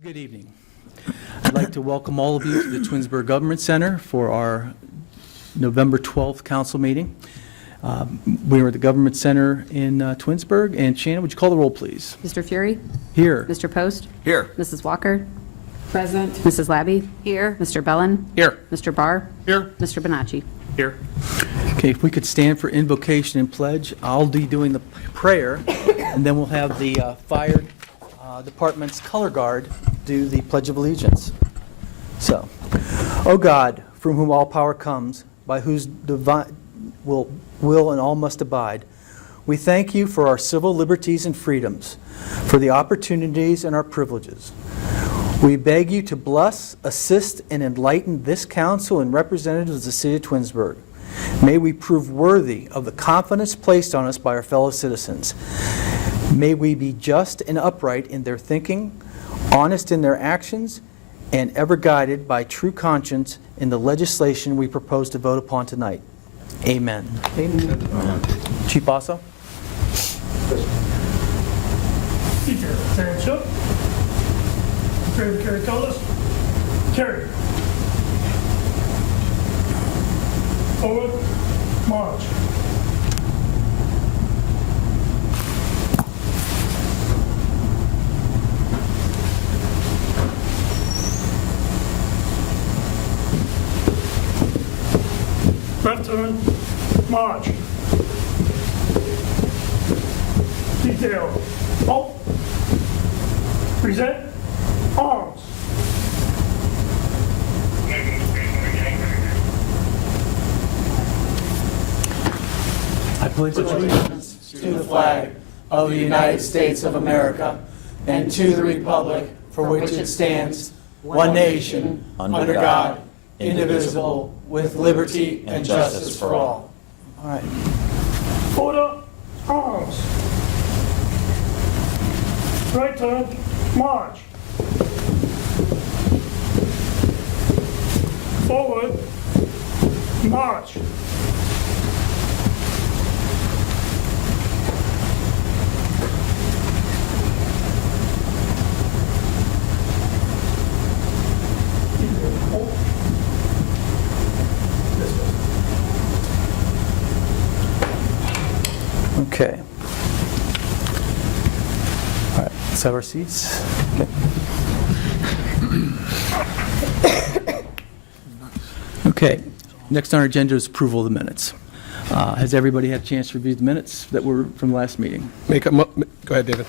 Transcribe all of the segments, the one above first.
Good evening. I'd like to welcome all of you to the Twinsburg Government Center for our November 12th council meeting. We're at the Government Center in Twinsburg. And Shannon, would you call the roll, please? Mr. Fury? Here. Mr. Post? Here. Mrs. Walker? Present. Mrs. Labby? Here. Mr. Bellin? Here. Mr. Barr? Here. Mr. Bonacci? Here. Okay, if we could stand for invocation and pledge, I'll be doing the prayer, and then we'll have the fire department's color guard do the Pledge of Allegiance. So, O God, from whom all power comes, by whose divine will and all must abide, we thank you for our civil liberties and freedoms, for the opportunities and our privileges. We beg you to bless, assist, and enlighten this council and representatives of the city of Twinsburg. May we prove worthy of the confidence placed on us by our fellow citizens. May we be just and upright in their thinking, honest in their actions, and ever guided by true conscience in the legislation we propose to vote upon tonight. Amen. Amen. Chief Basso? Teacher, Terrence Shook. Trevor Carey Tolis. Terry. Forward. March. Left turn. March. Detail. Halt. Present. Arms. I pledge allegiance to the flag of the United States of America and to the republic for which it stands, one nation, under God, indivisible, with liberty and justice for all. All right. Order. Arms. Right turn. March. Forward. March. Okay. All right, let's have our seats. Okay, next on our agenda is approval of the minutes. Has everybody had a chance to review the minutes that were from the last meeting? Go ahead, David.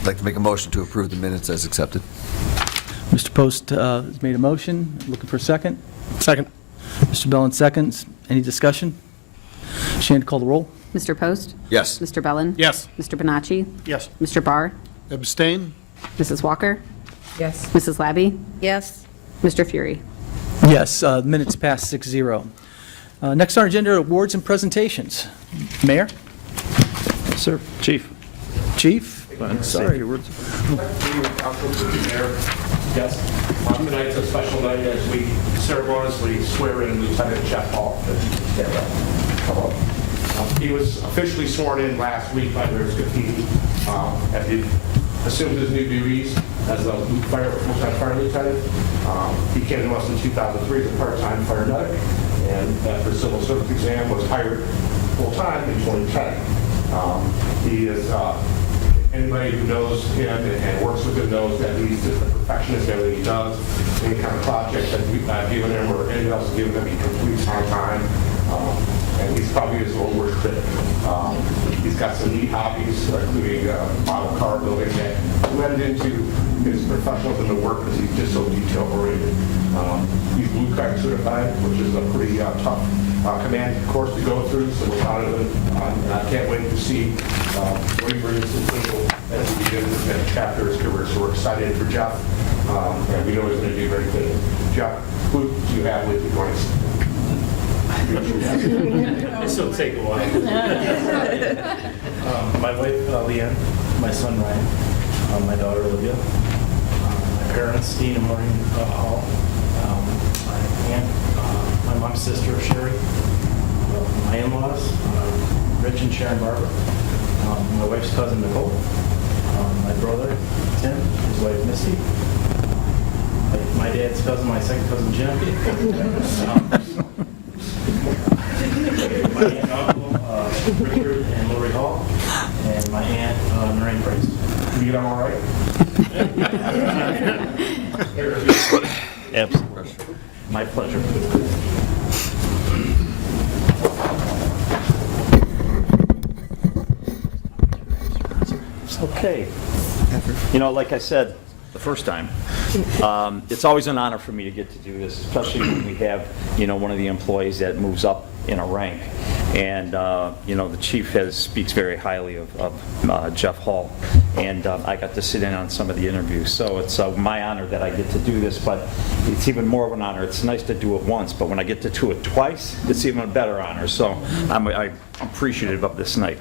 I'd like to make a motion to approve the minutes as accepted. Mr. Post has made a motion. Looking for a second. Second. Mr. Bellin seconds. Any discussion? Shannon, call the roll. Mr. Post? Yes. Mr. Bellin? Yes. Mr. Bonacci? Yes. Mr. Barr? Abstain? Mrs. Walker? Yes. Mrs. Labby? Yes. Mr. Fury? Yes, minutes passed 6-0. Next on our agenda are awards and presentations. Mayor? Sir, Chief. Chief? Sorry. Yes. Tonight's a special night as we ceremoniously swear in Lieutenant Jeff Hall. He was officially sworn in last week by Mayor Scafidi as he assumed his new duties as a full-time fire lieutenant. He came to us in 2003 as a part-time fire medic, and after civil service exam was hired full-time in 2010. He is anybody who knows him and works with him knows that he's just a perfectionist in everything he does. Any kind of project that we've given him or anyone else has given him, he completes on time. And he's probably his own worst critic. He's got some neat hobbies, including model car building that blend into his professionalism and work because he's just so detail-oriented. He's Blue Crack certified, which is a pretty tough command course to go through, so we're proud of him. And I can't wait to see what he brings to the table as he begins his next chapter of his career. So we're excited for Jeff, and we know he's going to do great things. Jeff, who do you have with you? This will take a while. My wife, Leanne, my son, Ryan, my daughter, Olivia, my parents, Dean and Maureen Hall, my aunt, my mom's sister, Sherry, my in-laws, Rich and Sharon Barber, my wife's cousin, Nicole, my brother, Tim, his wife, Misty, my dad's cousin, my second cousin Jim. My aunt and uncle, Richard and Lori Hall, and my aunt, Noreen Price. Did you get on all right? Absolutely. My pleasure. Okay. You know, like I said the first time, it's always an honor for me to get to do this, especially when we have, you know, one of the employees that moves up in a rank. And, you know, the chief speaks very highly of Jeff Hall, and I got to sit in on some of the interviews. So it's my honor that I get to do this, but it's even more of an honor. It's nice to do it once, but when I get to do it twice, it's even a better honor. So I'm appreciative of this night.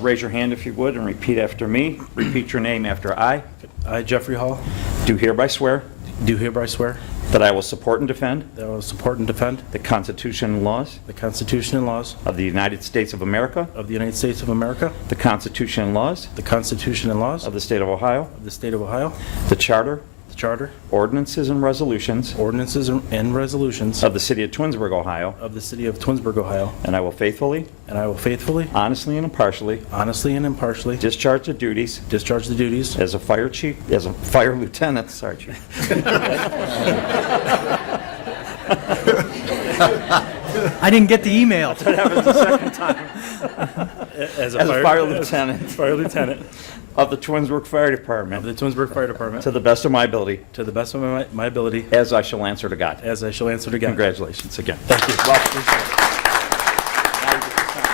Raise your hand if you would and repeat after me. Repeat your name after I. I, Jeffrey Hall, Do hereby swear do hereby swear that I will support and defend that I will support and defend the Constitution and laws the Constitution and laws of the United States of America, of the United States of America, the Constitution and laws the Constitution and laws of the State of Ohio, of the State of Ohio, the Charter, the Charter, ordinances, and resolutions ordinances, and resolutions of the City of Twinsburg, Ohio, of the City of Twinsburg, Ohio, and I will faithfully, and I will faithfully, honestly, and impartially honestly, and impartially discharge the duties discharge the duties as a fire chief, as a fire lieutenant, sorry, Chief. I didn't get the email. That happens the second time. as As a fire lieutenant Fire Lieutenant of the Twinsburg Fire of Department, the Twinsburg Fire Department, to the best of my ability, to the best of my ability, as I shall answer to God. as I shall answer to God. Congratulations again. Thank you. Well, appreciate it. Now you get to sign.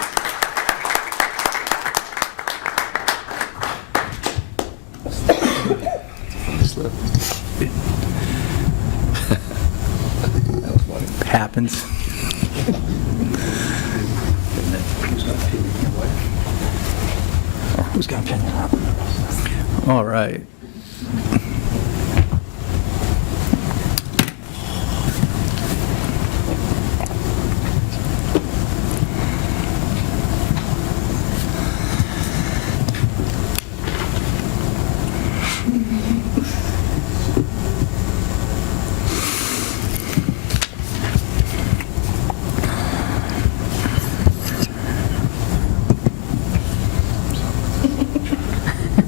Happens. Who's got a pen? All right.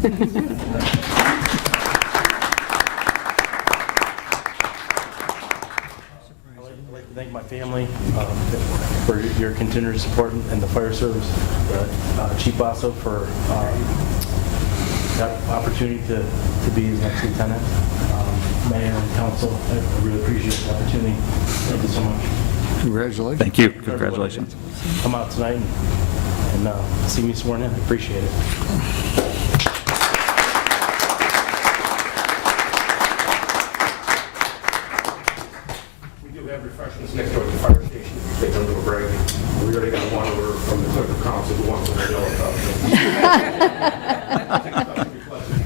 I'd like to thank my family for your continued support and the fire service, Chief Basso for that opportunity to be his next lieutenant. Mayor and council, I really appreciate the opportunity. Thank you so much. Congratulations. Thank you. Congratulations. Come out tonight and see me sworn in. I appreciate it. We do have refreshments next door at the fire station. Take a little break. We already got one order from the clerk of council who wants to know about it.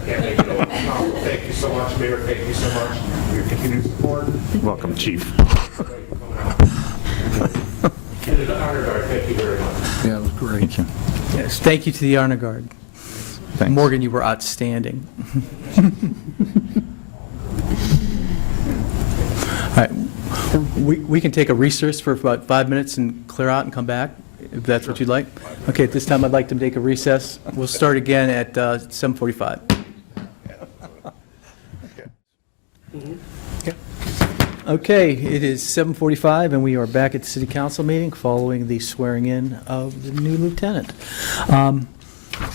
Can't make it over. Thank you so much, Mayor. Thank you so much for your continued support. Welcome, Chief. And the honor guard, thank you very much. Yeah, it was great. Yes, thank you to the Honor Guard. Thanks. Morgan, you were outstanding. All right, we can take a recess for about 5 minutes and clear out and come back, if that's what you'd like. Okay, at this time, I'd like to take a recess. We'll start again at 7:45. Okay, it is 7:45, and we are back at the City Council meeting following the swearing-in of the new lieutenant.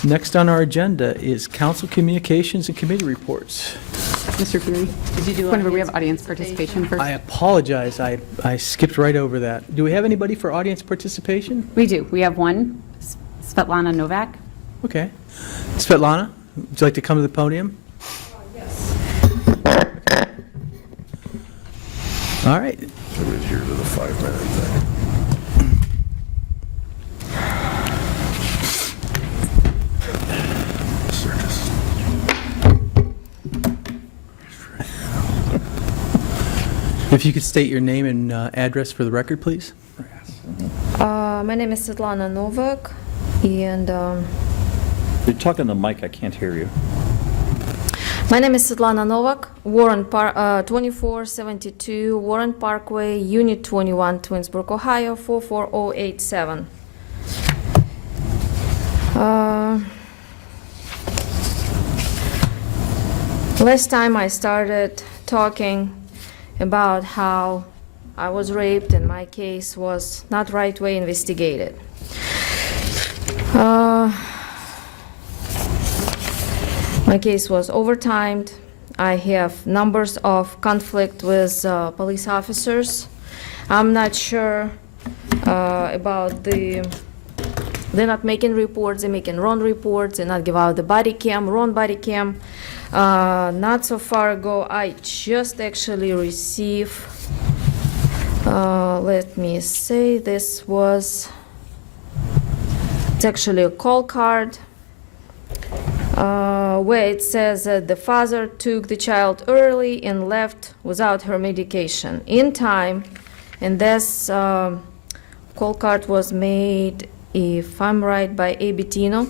Next on our agenda is council communications and committee reports. Mr. Fury? Did you do? Whenever we have audience participation first? I apologize, I skipped right over that. Do we have anybody for audience participation? We do. We have one, Svetlana Novak. Okay. Svetlana, would you like to come to the podium? Yes. All right. Everybody's here to the 5-minute thing. If you could state your name and address for the record, please. My name is Svetlana Novak, and You're talking to the mic, I can't hear you. My name is Svetlana Novak, 2472 Warren Parkway, Unit 21, Twinsburg, Ohio, 44087. Last time I started talking about how I was raped and my case was not right way investigated. My case was overtimed. I have numbers of conflict with police officers. I'm not sure about they're not making reports, they're making wrong reports, they're not give out the body cam, wrong body cam. Not so far ago, I just actually received, let me say, it's actually a call card where it says that the father took the child early and left without her medication in time. And this call card was made, if I'm right, by A. Bettino,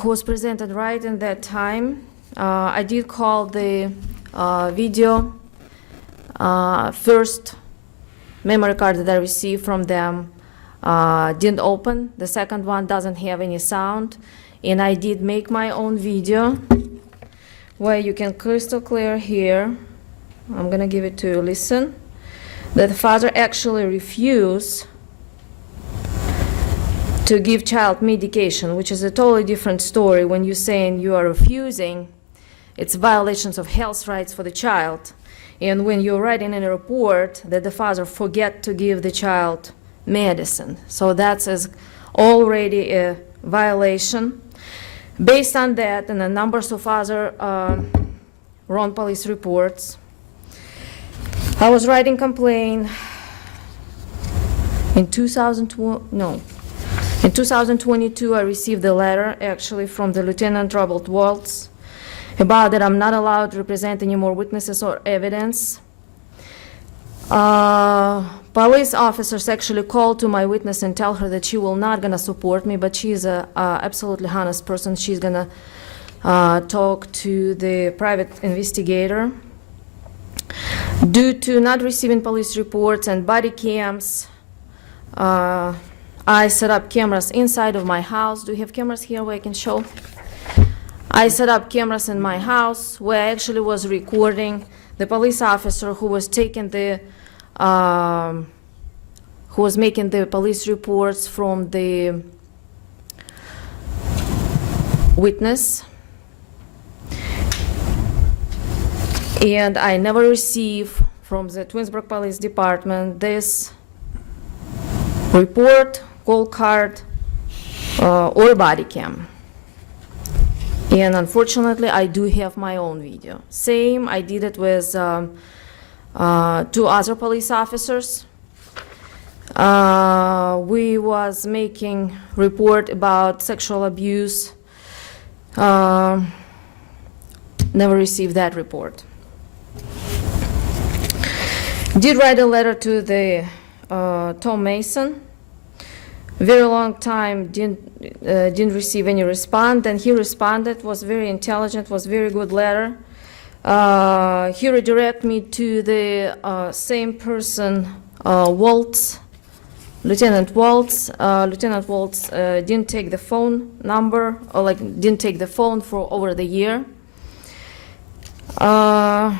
who was presented right in that time. I did call the video first memory card that I received from them didn't open. The second one doesn't have any sound. And I did make my own video where you can crystal clear hear. I'm gonna give it to you, listen. That the father actually refused to give child medication, which is a totally different story. When you're saying you are refusing, it's violations of health rights for the child. And when you're writing in a report that the father forget to give the child medicine, so that's already a violation. Based on that and a number of other wrong police reports, I was writing complaint in 2022. I received a letter actually from the Lieutenant Robert Waltz about that I'm not allowed to represent any more witnesses or evidence. Police officers actually called to my witness and tell her that she will not gonna support me, but she's a absolutely honest person. She's gonna talk to the private investigator. Due to not receiving police reports and body cams, I set up cameras inside of my house. Do you have cameras here where I can show? I set up cameras in my house where I actually was recording the police officer who was taking the who was making the police reports from the witness. And I never received from the Twinsburg Police Department this report, call card, or body cam. And unfortunately, I do have my own video. Same, I did it with 2 other police officers. We was making report about sexual abuse. Never received that report. Did write a letter to the Tom Mason. Very long time, didn't receive any response. Then he responded, was very intelligent, was very good letter. He redirected me to the same person, Waltz, Lieutenant Waltz. Lieutenant Waltz didn't take the phone number, or didn't take the phone for over the year. A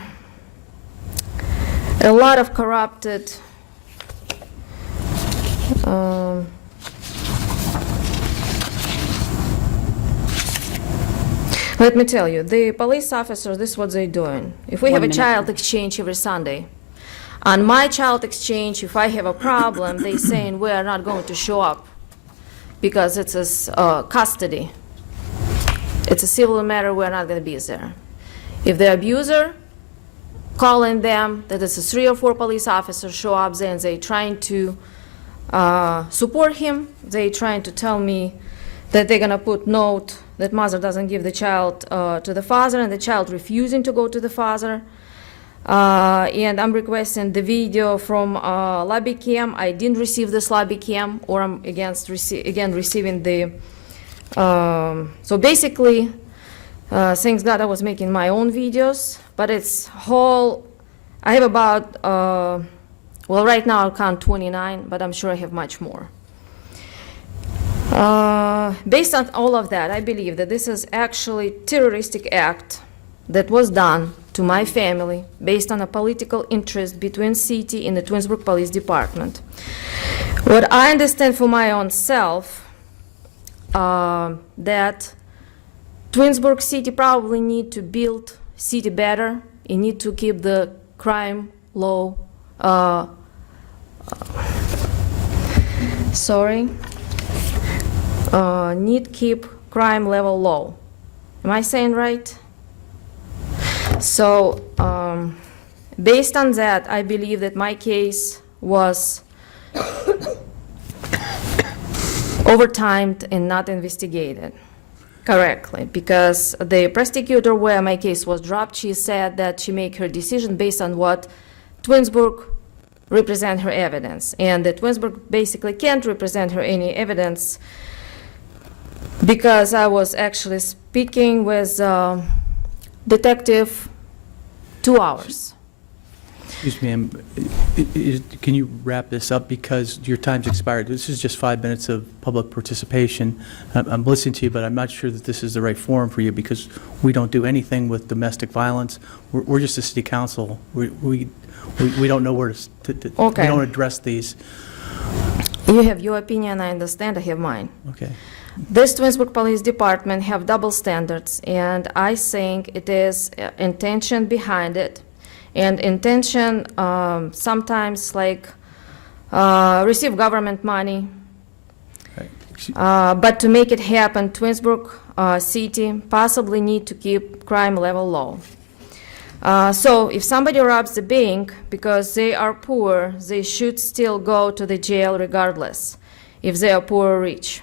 lot of corrupted let me tell you, the police officers, this is what they're doing. If we have a child exchange every Sunday, on my child exchange, if I have a problem, they saying we are not going to show up because it's a custody. It's a civil matter, we're not going to be there. If the abuser calling them that it's 3 or 4 police officers show up there and they trying to support him, they trying to tell me that they're going to put note that mother doesn't give the child to the father and the child refusing to go to the father. And I'm requesting the video from lobby cam. I didn't receive this lobby cam, or I'm again receiving the. So basically, Thanks God I was making my own videos, but it's whole, I have about, well, right now I'll count 29, but I'm sure I have much more. Based on all of that, I believe that this is actually terroristic act that was done to my family based on a political interest between city and the Twinsburg Police Department. What I understand for my own self, that Twinsburg City probably need to build city better. You need to keep the crime low. Need keep crime level low. Am I saying right? So, based on that, I believe that my case was overtimed and not investigated correctly, because the prosecutor where my case was dropped, she said that she made her decision based on what Twinsburg represent her evidence, and that Twinsburg basically can't represent her any evidence because I was actually speaking with detective 2 hours. Excuse me, ma'am. Can you wrap this up because your time's expired? This is just 5 minutes of public participation. I'm listening to you, but I'm not sure that this is the right forum for you because we don't do anything with domestic violence. We're just a city council. We don't know where to Okay. we don't address these. You have your opinion, I understand, I have mine. Okay. This Twinsburg Police Department have double standards, and I think it is intention behind it. And intention sometimes like receive government money, but to make it happen, Twinsburg City possibly need to keep crime level low. So if somebody robs the bank because they are poor, they should still go to the jail regardless, if they are poor or rich.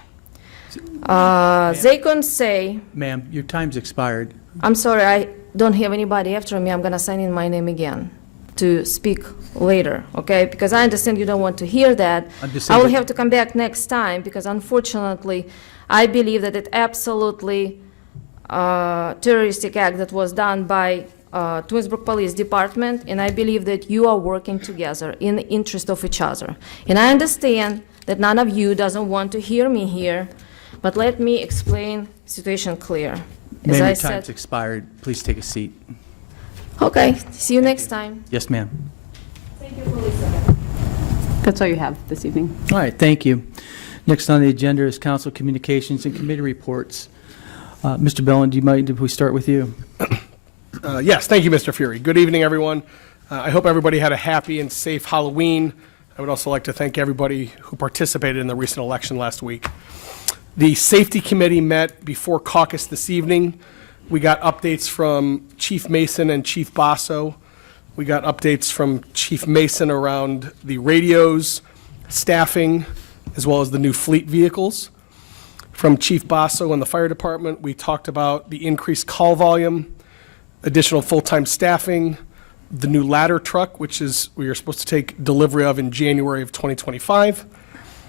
They can say, Ma'am, your time's expired. I'm sorry, I don't have anybody after me, I'm gonna sign in my name again to speak later, okay? Because I understand you don't want to hear that. I'm just I saying will that- have to come back next time, because unfortunately, I believe that it absolutely terroristic act that was done by Twinsburg Police Department, and I believe that you are working together in the interest of each other. And I understand that none of you doesn't want to hear me here, but let me explain situation clear. As Ma'am, I your said, time's expired. Please take a seat. okay, see you next time. Yes, ma'am. Thank you for listening. That's all you have this evening. All right, thank you. Next on the agenda is council communications and committee reports. Mr. Bellin, do you mind if we start with you? Yes, thank you, Mr. Fury. Good evening, everyone. I hope everybody had a happy and safe Halloween. I would also like to thank everybody who participated in the recent election last week. The Safety Committee met before caucus this evening. We got updates from Chief Mason and Chief Basso. We got updates from Chief Mason around the radios, staffing, as well as the new fleet vehicles. From Chief Basso and the fire department, we talked about the increased call volume, additional full-time staffing, the new ladder truck, which is we are supposed to take delivery of in January of 2025,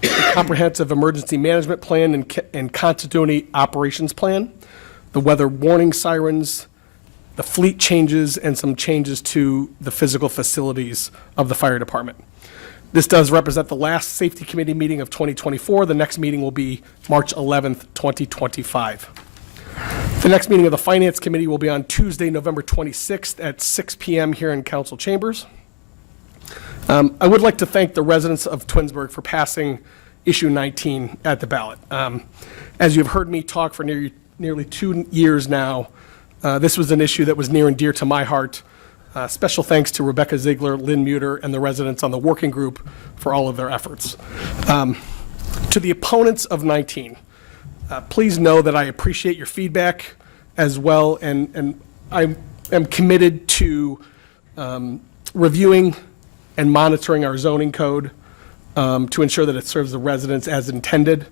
the comprehensive emergency management plan and continuity operations plan, the weather warning sirens, the fleet changes, and some changes to the physical facilities of the fire department. This does represent the last safety committee meeting of 2024. The next meeting will be March 11th, 2025. The next meeting of the Finance Committee will be on Tuesday, November 26th at 6 p.m. here in Council Chambers. I would like to thank the residents of Twinsburg for passing issue 19 at the ballot. As you've heard me talk for nearly 2 years now, this was an issue that was near and dear to my heart. Special thanks to Rebecca Ziegler, Lynn Muter, and the residents on the working group for all of their efforts. To the opponents of 19, please know that I appreciate your feedback as well, and I am committed to reviewing and monitoring our zoning code to ensure that it serves the residents as intended.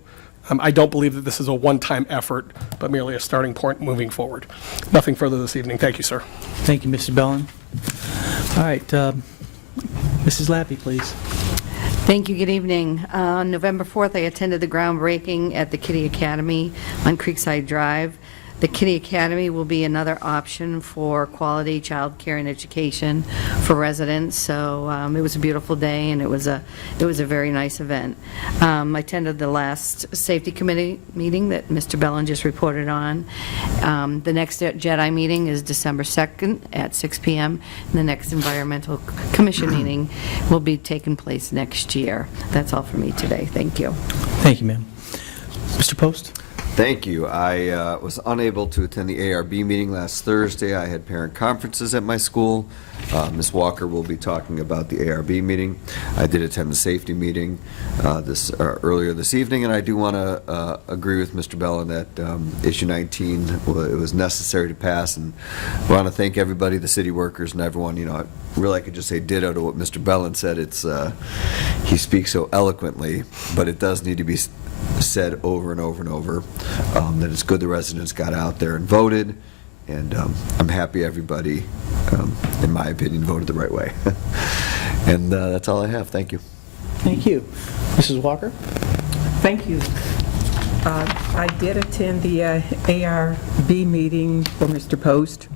I don't believe that this is a one-time effort, but merely a starting point moving forward. Nothing further this evening. Thank you, sir. Thank you, Mr. Bellin. All right, Mrs. Lappy, please. Thank you. Good evening. On November 4th, I attended the groundbreaking at the Kitty Academy on Creekside Drive. The Kitty Academy will be another option for quality childcare and education for residents. So it was a beautiful day, and it was a very nice event. I attended the last safety committee meeting that Mr. Bellin just reported on. The next JEDI meeting is December 2nd at 6 p.m. And the next environmental commission meeting will be taking place next year. That's all for me today. Thank you. Thank you, ma'am. Mr. Post? Thank you. I was unable to attend the ARB meeting last Thursday. I had parent conferences at my school. Ms. Walker will be talking about the ARB meeting. I did attend the safety meeting earlier this evening, and I do want to agree with Mr. Bellin that issue 19 it was necessary to pass, and I want to thank everybody, the city workers and everyone. You know, really I could just say ditto to what Mr. Bellin said. It's he speaks so eloquently, but it does need to be said over and over and over that it's good the residents got out there and voted, and I'm happy everybody, in my opinion, voted the right way. And that's all I have. Thank you. Thank you. Mrs. Walker? Thank you. I did attend the ARB meeting for Mr. Post,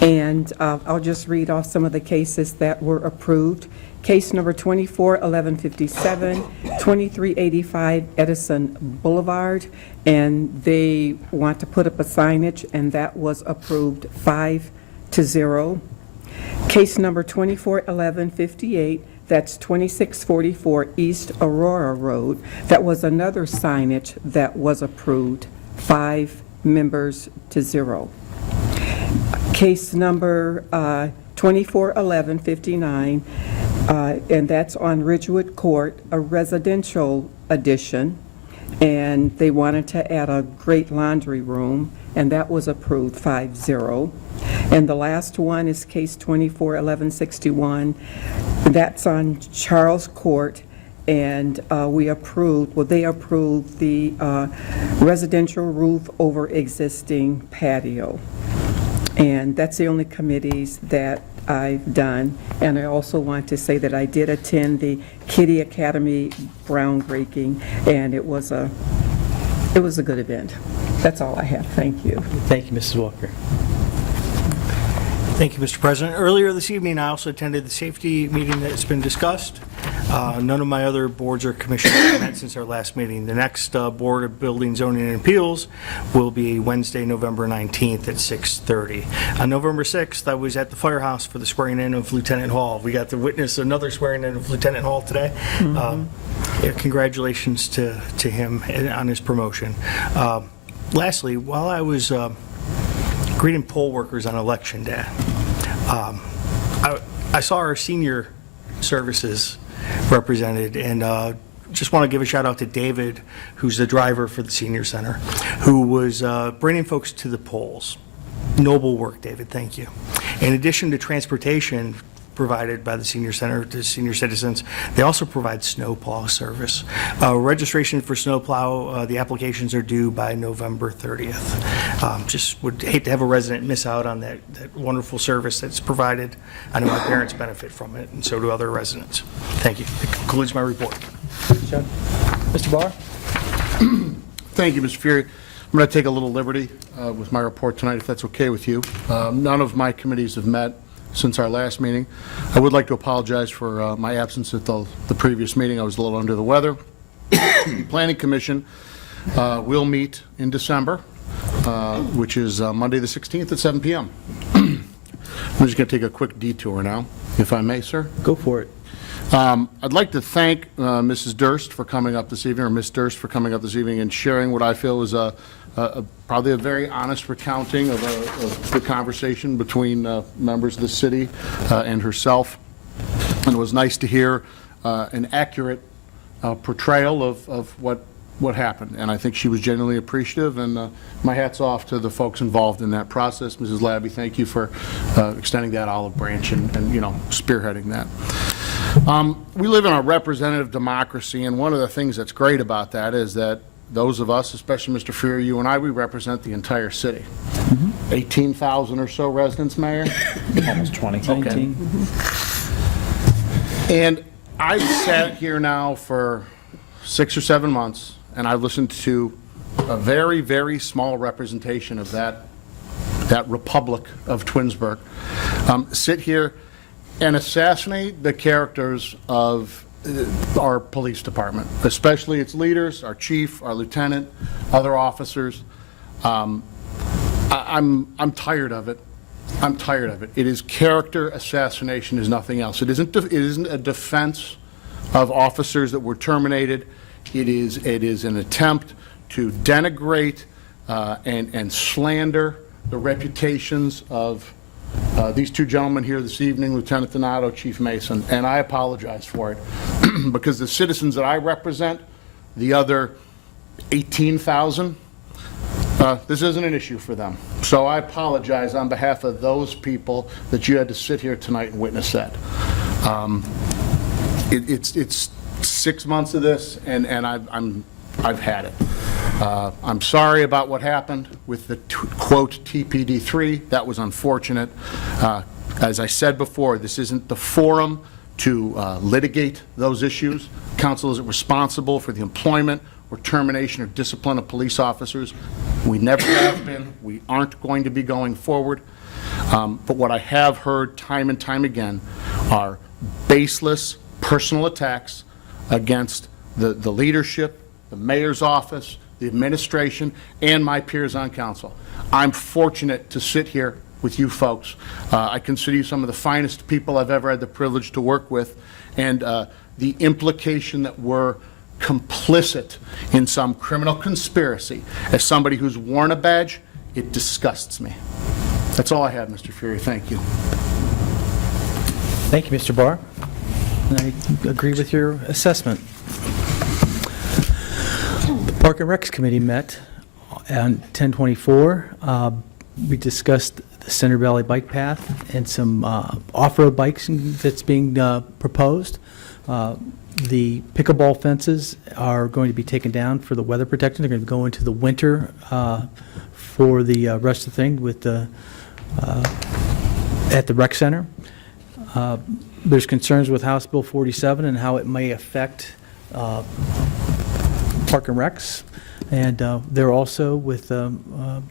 and I'll just read off some of the cases that were approved. Case number 24-1157, 2385 Edison Boulevard, and they want to put up a signage, and that was approved 5-0. Case number 24-1158, that's 2644 East Aurora Road, that was another signage that was approved 5-0. Case number 24-1159, and that's on Ridgewood Court, a residential addition, and they wanted to add a great laundry room, and that was approved 5-0. And the last one is case 24-1161. That's on Charles Court, and they approved the residential roof over existing patio. And that's the only committees that I've done. And I also want to say that I did attend the Kitty Academy groundbreaking, and it was a good event. That's all I have. Thank you. Thank you, Mrs. Walker. Thank you, Mr. President. Earlier this evening, I also attended the safety meeting that's been discussed. None of my other boards or commissions have met since our last meeting. The next Board of Building, Zoning, and Appeals will be Wednesday, November 19th at 6:30. On November 6th, I was at the firehouse for the swearing-in of Lieutenant Hall. We got to witness another swearing-in of Lieutenant Hall today. Congratulations to him on his promotion. Lastly, while I was greeting poll workers on Election Day, I saw our senior services represented, and just want to give a shout out to David, who's the driver for the senior center, who was bringing folks to the polls. Noble work, David. Thank you. In addition to transportation provided by the senior center to senior citizens, they also provide snowplow service. Registration for snowplow, the applications are due by November 30th. Just would hate to have a resident miss out on that wonderful service that's provided. I know my parents benefit from it, and so do other residents. Thank you. That concludes my report. Mr. Barr? Thank you, Mr. Fury. I'm going to take a little liberty with my report tonight, if that's okay with you. None of my committees have met since our last meeting. I would like to apologize for my absence at the previous meeting. I was a little under the weather. The Planning Commission will meet in December, which is Monday the 16th at 7 p.m. I'm just going to take a quick detour now, if I may, sir. Go for it. I'd like to thank Mrs. Durst for coming up this evening, or Ms. Durst for coming up this evening and sharing what I feel is probably a very honest recounting of the conversation between members of the city and herself. And it was nice to hear an accurate portrayal of what happened. And I think she was genuinely appreciative, and my hat's off to the folks involved in that process. Mrs. Labby, thank you for extending that olive branch and spearheading that. We live in a representative democracy, and one of the things that's great about that is that those of us, especially Mr. Fury, you and I, we represent the entire city. 18,000 or so residents, Mayor? Almost 20. Okay. And I've sat here now for 6 or 7 months, and I've listened to a very, very small representation of that republic of Twinsburg, sit here and assassinate the characters of our police department, especially its leaders, our chief, our lieutenant, other officers. I'm tired of it. I'm tired of it. It is character assassination, is nothing else. It isn't a defense of officers that were terminated. It is an attempt to denigrate and slander the reputations of these two gentlemen here this evening, Lieutenant Donato, Chief Mason, and I apologize for it because the citizens that I represent, the other 18,000, this isn't an issue for them. So I apologize on behalf of those people that you had to sit here tonight and witness that. It's 6 months of this, and I've had it. I'm sorry about what happened with the quote TPD3. That was unfortunate. As I said before, this isn't the forum to litigate those issues. Council isn't responsible for the employment or termination or discipline of police officers. We never have been. We aren't going to be going forward. But what I have heard time and time again are baseless personal attacks against the leadership, the mayor's office, the administration, and my peers on council. I'm fortunate to sit here with you folks. I consider you some of the finest people I've ever had the privilege to work with, and the implication that we're complicit in some criminal conspiracy, as somebody who's worn a badge, it disgusts me. That's all I have, Mr. Fury. Thank you. Thank you, Mr. Barr. And I agree with your assessment. The Park and Recs Committee met on 10/24. We discussed the Center Valley Bike Path and some off-road bikes that's being proposed. The pickleball fences are going to be taken down for the weather protection. They're going to go into the winter for the rest of the thing with the at the rec center. There's concerns with House Bill 47 and how it may affect Park and Recs, and they're also with Deb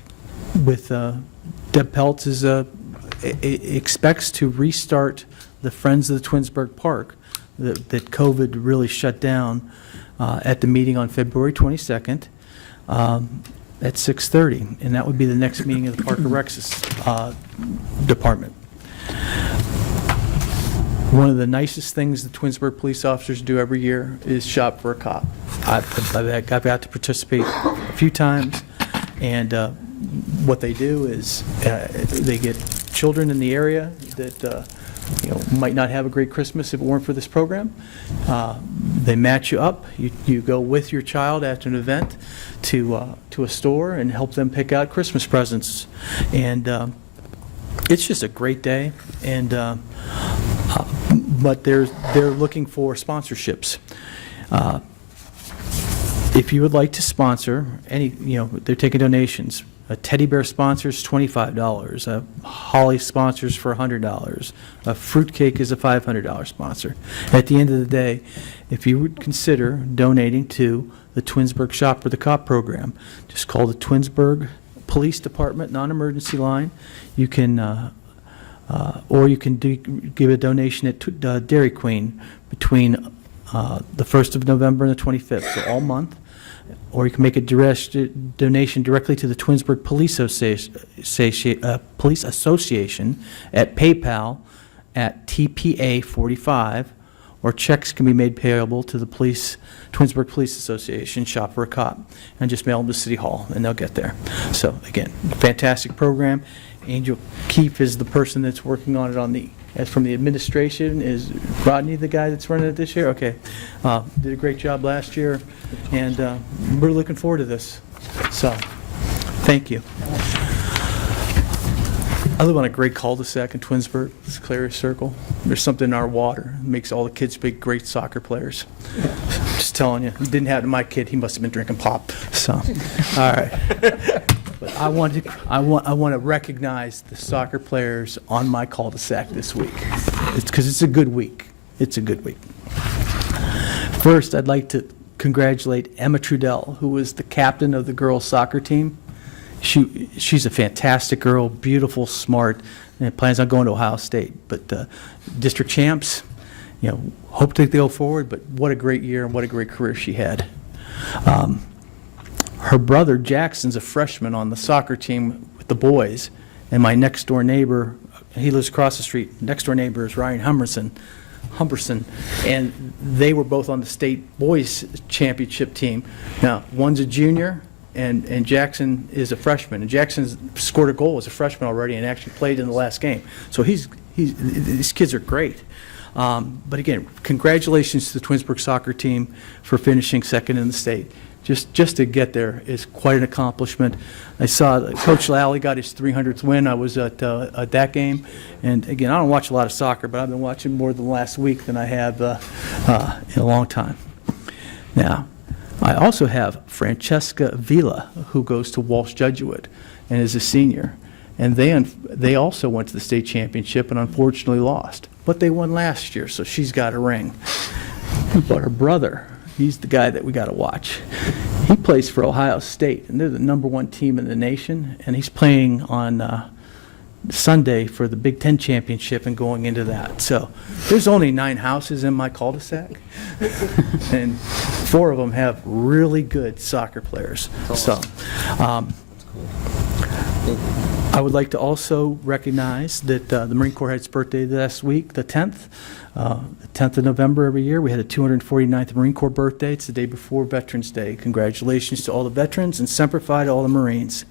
Peltz expects to restart the Friends of the Twinsburg Park that COVID really shut down at the meeting on February 22nd at 6:30, and that would be the next meeting of the Park and Recs department. One of the nicest things the Twinsburg police officers do every year is shop for a cop. I've got to participate a few times, and what they do is they get children in the area that might not have a great Christmas if it weren't for this program. They match you up. You go with your child after an event to a store and help them pick out Christmas presents, and it's just a great day. And but they're looking for sponsorships. If you would like to sponsor any, they're taking donations. A teddy bear sponsors $25. A holly sponsors for $100. A fruitcake is a $500 sponsor. At the end of the day, if you would consider donating to the Twinsburg Shop for the Cop program, just call the Twinsburg Police Department non-emergency line. You can, or you can give a donation at Dairy Queen between the 1st of November and the 25th, so all month. Or you can make a direct donation directly to the Twinsburg Police Association at PayPal at TPA45, or checks can be made payable to the Twinsburg Police Association, Shop for a Cop, and just mail them to City Hall, and they'll get there. So again, fantastic program. Angel Keefe is the person that's working on it as from the administration. Is Rodney the guy that's running it this year? Okay. Did a great job last year, and we're looking forward to this. So, thank you. I live on a great cul-de-sac in Twinsburg. It's Clary Circle. There's something in our water that makes all the kids big, great soccer players. Just telling you. It didn't happen to my kid. He must have been drinking pop. So, all right. But I want to recognize the soccer players on my cul-de-sac this week. It's because it's a good week. It's a good week. First, I'd like to congratulate Emma Trudell, who was the captain of the girls' soccer team. She's a fantastic girl, beautiful, smart, and plans on going to Ohio State. But district champs, hope to go forward, but what a great year and what a great career she had. Her brother, Jackson's a freshman on the soccer team with the boys, and my next-door neighbor, he lives across the street, next-door neighbor is Ryan Humberson, and they were both on the state boys championship team. Now, one's a junior, and Jackson is a freshman, and Jackson scored a goal as a freshman already and actually played in the last game. So these kids are great. But again, congratulations to the Twinsburg soccer team for finishing second in the state. Just to get there is quite an accomplishment. I saw Coach Lally got his 300th win. I was at that game. And again, I don't watch a lot of soccer, but I've been watching more than the last week than I have in a long time. Now, I also have Francesca Villa, who goes to Walsh Jesuit and is a senior. And they also went to the state championship and unfortunately lost. But they won last year, so she's got a ring. But her brother, he's the guy that we got to watch. He plays for Ohio State, and they're the #1 team in the nation, and he's playing on Sunday for the Big Ten championship and going into that. So there's only 9 houses in my cul-de-sac, and 4 of them have really good soccer players. So I would like to also recognize that the Marine Corps had its birthday last week, the 10th. The 10th of November every year. We had the 249th Marine Corps birthday. It's the day before Veterans Day. Congratulations to all the veterans and Semper Fi to all the Marines.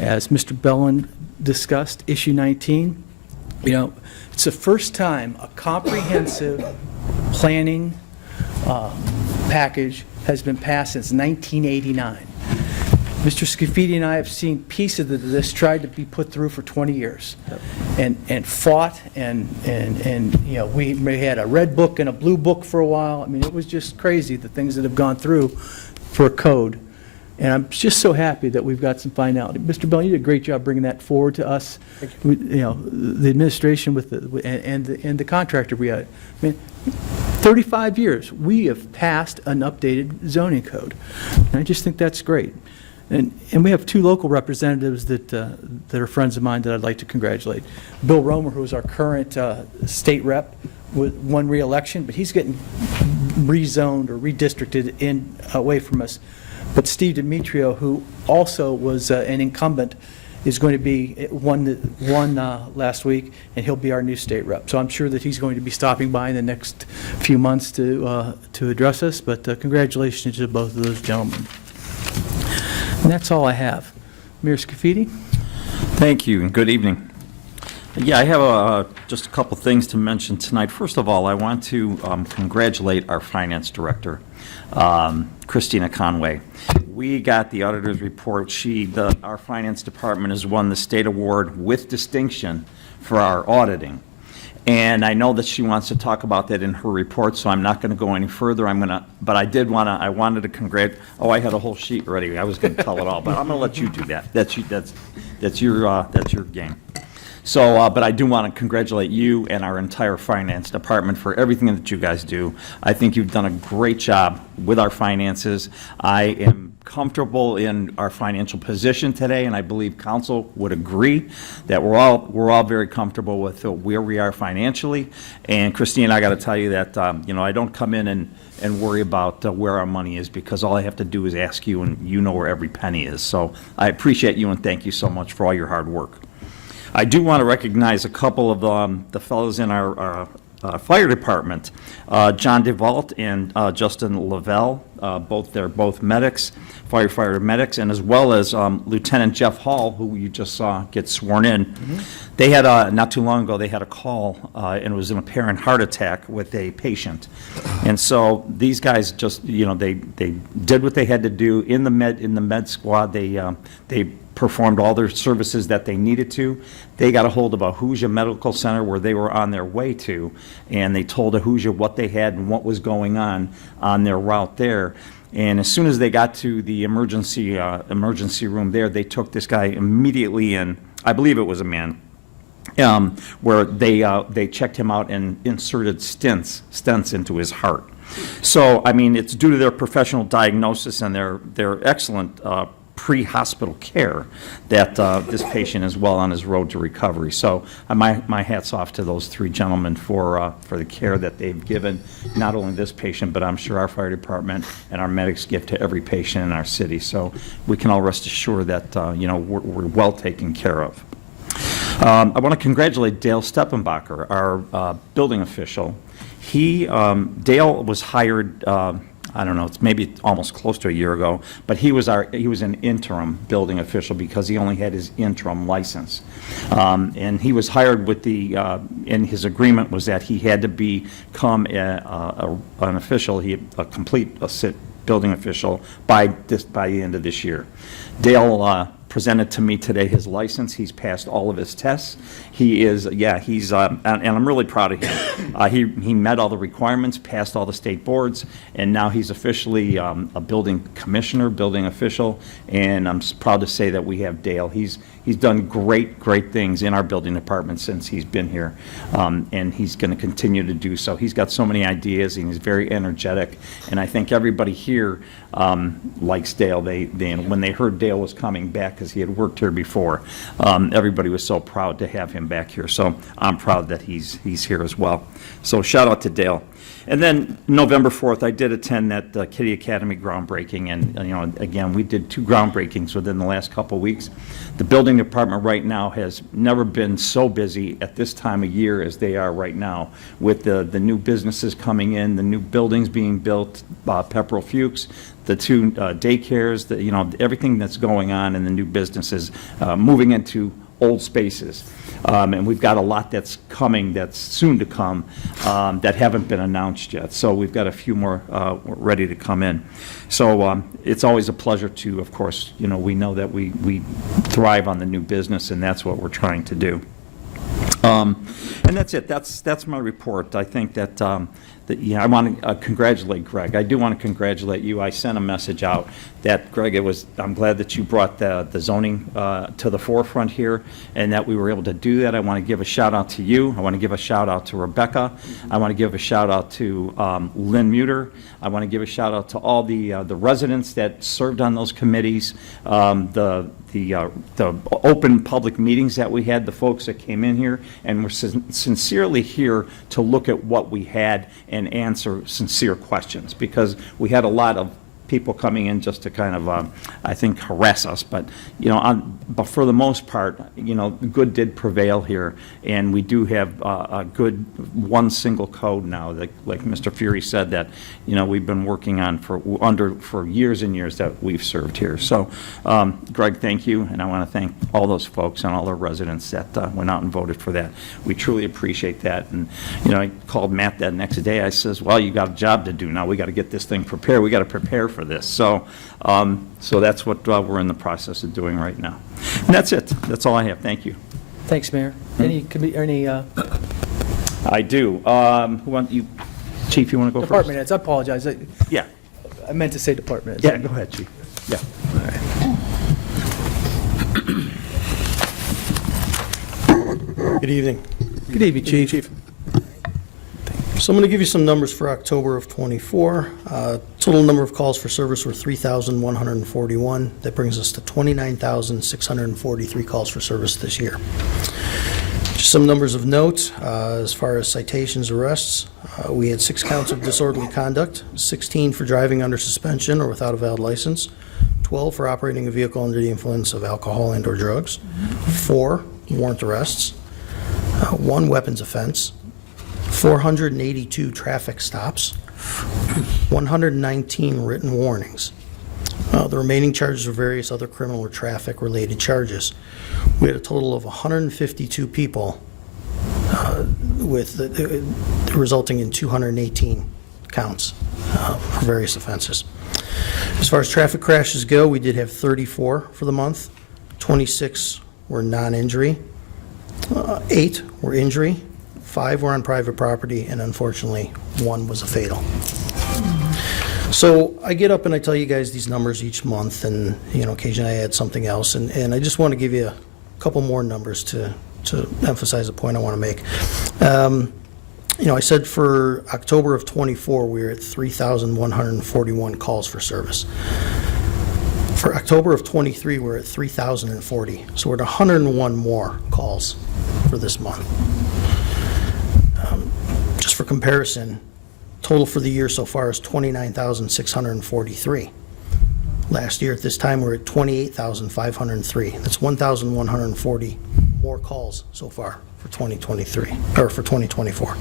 As Mr. Bellin discussed, issue 19, it's the first time a comprehensive planning package has been passed since 1989. Mr. Scafidi and I have seen pieces of this tried to be put through for 20 years and fought, and we had a red book and a blue book for a while. I mean, it was just crazy, the things that have gone through for a code. And I'm just so happy that we've got some finality. Mr. Bell, you did a great job bringing that forward to us. The administration and the contractor we had. I mean, 35 years, we have passed an updated zoning code. And I just think that's great. And we have 2 local representatives that are friends of mine that I'd like to congratulate. Bill Romer, who is our current state rep, won re-election, but he's getting rezoned or redistricted away from us. But Steve Demetrio, who also was an incumbent, is going to be won last week, and he'll be our new state rep. So I'm sure that he's going to be stopping by in the next few months to address us. But congratulations to both of those gentlemen. And that's all I have. Mayor Scafidi? Thank you, and good evening. Yeah, I have just a couple things to mention tonight. First of all, I want to congratulate our finance director, Christina Conway. We got the auditor's report. Our finance department has won the state award with distinction for our auditing. And I know that she wants to talk about that in her report, so I'm not going to go any further. But I wanted to congratulate. Oh, I had a whole sheet ready. I was going to tell it all, but I'm going to let you do that. That's your game. So, but I do want to congratulate you and our entire finance department for everything that you guys do. I think you've done a great job with our finances. I am comfortable in our financial position today, and I believe council would agree that we're all very comfortable with where we are financially. And Christine, I got to tell you that I don't come in and worry about where our money is, because all I have to do is ask you, and you know where every penny is. So I appreciate you, and thank you so much for all your hard work. I do want to recognize a couple of the fellows in our fire department, John DeVault and Justin Lavelle. They're both medics, firefighter medics, and as well as Lieutenant Jeff Hall, who you just saw get sworn in. Mm-hmm. They had not too long ago, they had a call, and it was an apparent heart attack with a patient. And so these guys just, they did what they had to do in the med squad. They performed all their services that they needed to. They got a hold of a Hoosier Medical Center where they were on their way to, and they told a Hoosier what they had and what was going on their route there. And as soon as they got to the emergency room there, they took this guy immediately in. I believe it was a man, where they checked him out and inserted stents into his heart. So, I mean, it's due to their professional diagnosis and their excellent pre-hospital care that this patient is well on his road to recovery. So my hat's off to those three gentlemen for the care that they've given, not only this patient, but I'm sure our fire department and our medics give to every patient in our city. So we can all rest assured that, we're well taken care of. I want to congratulate Dale Steppenbacher, our building official. Dale was hired, I don't know, it's maybe almost close to a year ago, but he was an interim building official because he only had his interim license. And he was hired with and his agreement was that he had to become an official, a complete building official by the end of this year. Dale presented to me today his license. He's passed all of his tests. And I'm really proud of him. He met all the requirements, passed all the state boards, and now he's officially a building commissioner, building official, and I'm proud to say that we have Dale. He's done great things in our building department since he's been here, and he's going to continue to do so. He's got so many ideas, and he's very energetic, and I think everybody here likes Dale. When they heard Dale was coming back, because he had worked here before, everybody was so proud to have him back here. So I'm proud that he's here as well. So shout out to Dale. And then November 4th, I did attend that Kitty Academy groundbreaking, and again, we did 2 groundbreakings within the last couple of weeks. The building department right now has never been so busy at this time of year as they are right now, with the new businesses coming in, the new buildings being built, Pepperell Fuchs, the 2 daycares, everything that's going on in the new businesses, moving into old spaces. And we've got a lot that's coming, that's soon to come, that haven't been announced yet. So we've got a few more ready to come in. So it's always a pleasure to, of course, we know that we thrive on the new business, and that's what we're trying to do. And that's it. That's my report. I think that I want to congratulate Greg. I do want to congratulate you. I sent a message out that, Greg, I'm glad that you brought the zoning to the forefront here, and that we were able to do that. I want to give a shout out to you. I want to give a shout out to Rebecca. I want to give a shout out to Lynn Muter. I want to give a shout out to all the residents that served on those committees, the open public meetings that we had, the folks that came in here and were sincerely here to look at what we had and answer sincere questions, because we had a lot of people coming in just to kind of, I think, harass us. But, but for the most part, good did prevail here, and we do have a good one single code now, like Mr. Fury said, that, we've been working on for years and years that we've served here. So, Greg, thank you, and I want to thank all those folks and all the residents that went out and voted for that. We truly appreciate that. And, I called Matt that next day. I says, well, you got a job to do now. We got to get this thing prepared. We got to prepare for this. So that's what we're in the process of doing right now. And that's it. That's all I have. Thank you. Thanks, Mayor. Any? I do. Chief, you want to go Department heads. I apologize. Yeah. I meant to say department heads. Yeah, go ahead, Chief. Yeah. All right. Good evening. Good evening, Chief. So I'm going to give you some numbers for October of '24. Total number of calls for service were 3,141. That brings us to 29,643 calls for service this year. Just some numbers of note, as far as citations, arrests, we had 6 counts of disorderly conduct, 16 for driving under suspension or without a valid license, 12 for operating a vehicle under the influence of alcohol and/or drugs, 4 warrant arrests, 1 weapons offense, 482 traffic stops, 119 written warnings. The remaining charges are various other criminal or traffic-related charges. We had a total of 152 people, resulting in 218 counts for various offenses. As far as traffic crashes go, we did have 34 for the month. 26 were non-injury, 8 were injury, 5 were on private property, and unfortunately, 1 was a fatal. So I get up and I tell you guys these numbers each month, and occasionally I add something else, and I just want to give you a couple more numbers to emphasize a point I want to make. I said for October of '24, we were at 3,141 calls for service. For October of '23, we're at 3,040, so we're at 101 more calls for this month. Just for comparison, total for the year so far is 29,643. Last year at this time, we're at 28,503. That's 1,140 more calls so far for 2023, or for 2024.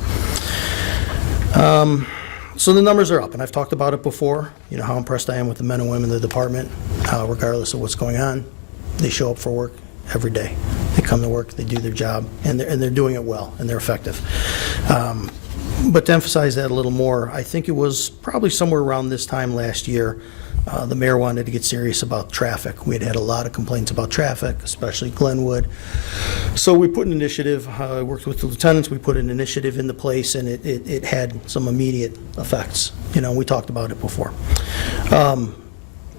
So the numbers are up, and I've talked about it before, how impressed I am with the men and women in the department, regardless of what's going on. They show up for work every day. They come to work, they do their job, and they're doing it well, and they're effective. But to emphasize that a little more, I think it was probably somewhere around this time last year, the mayor wanted to get serious about traffic. We had had a lot of complaints about traffic, especially Glenwood. So we put an initiative, I worked with the lieutenants, we put an initiative into place, and it had some immediate effects. We talked about it before.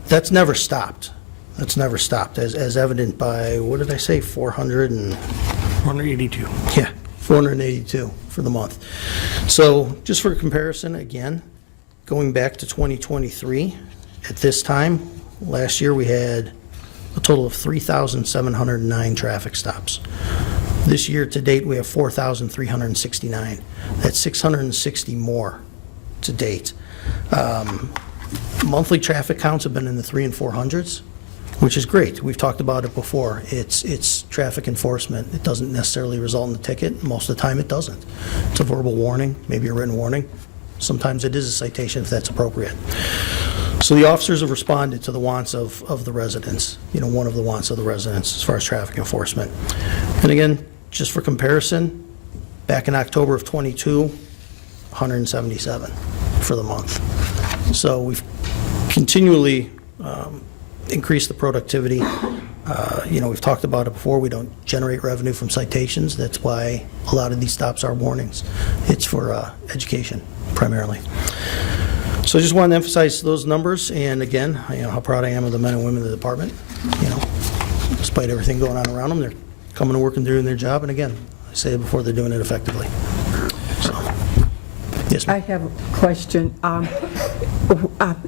That's never stopped. That's never stopped, as evident by, what did I say, 482. Yeah, 482 for the month. So just for comparison, again, going back to 2023, at this time, last year we had a total of 3,709 traffic stops. This year to date, we have 4,369. That's 660 more to date. Monthly traffic counts have been in the 300s and 400s, which is great. We've talked about it before. It's traffic enforcement. It doesn't necessarily result in a ticket. Most of the time, it doesn't. It's a verbal warning, maybe a written warning. Sometimes it is a citation if that's appropriate. So the officers have responded to the wants of the residents, one of the wants of the residents as far as traffic enforcement. And again, just for comparison, back in October of '22, 177 for the month. So we've continually increased the productivity. We've talked about it before. We don't generate revenue from citations. That's why a lot of these stops are warnings. It's for education primarily. So I just wanted to emphasize those numbers, and again, how proud I am of the men and women of the department. Despite everything going on around them, they're coming to work and doing their job, and again, I say it before, they're doing it effectively. So, yes, ma'am. I have a question.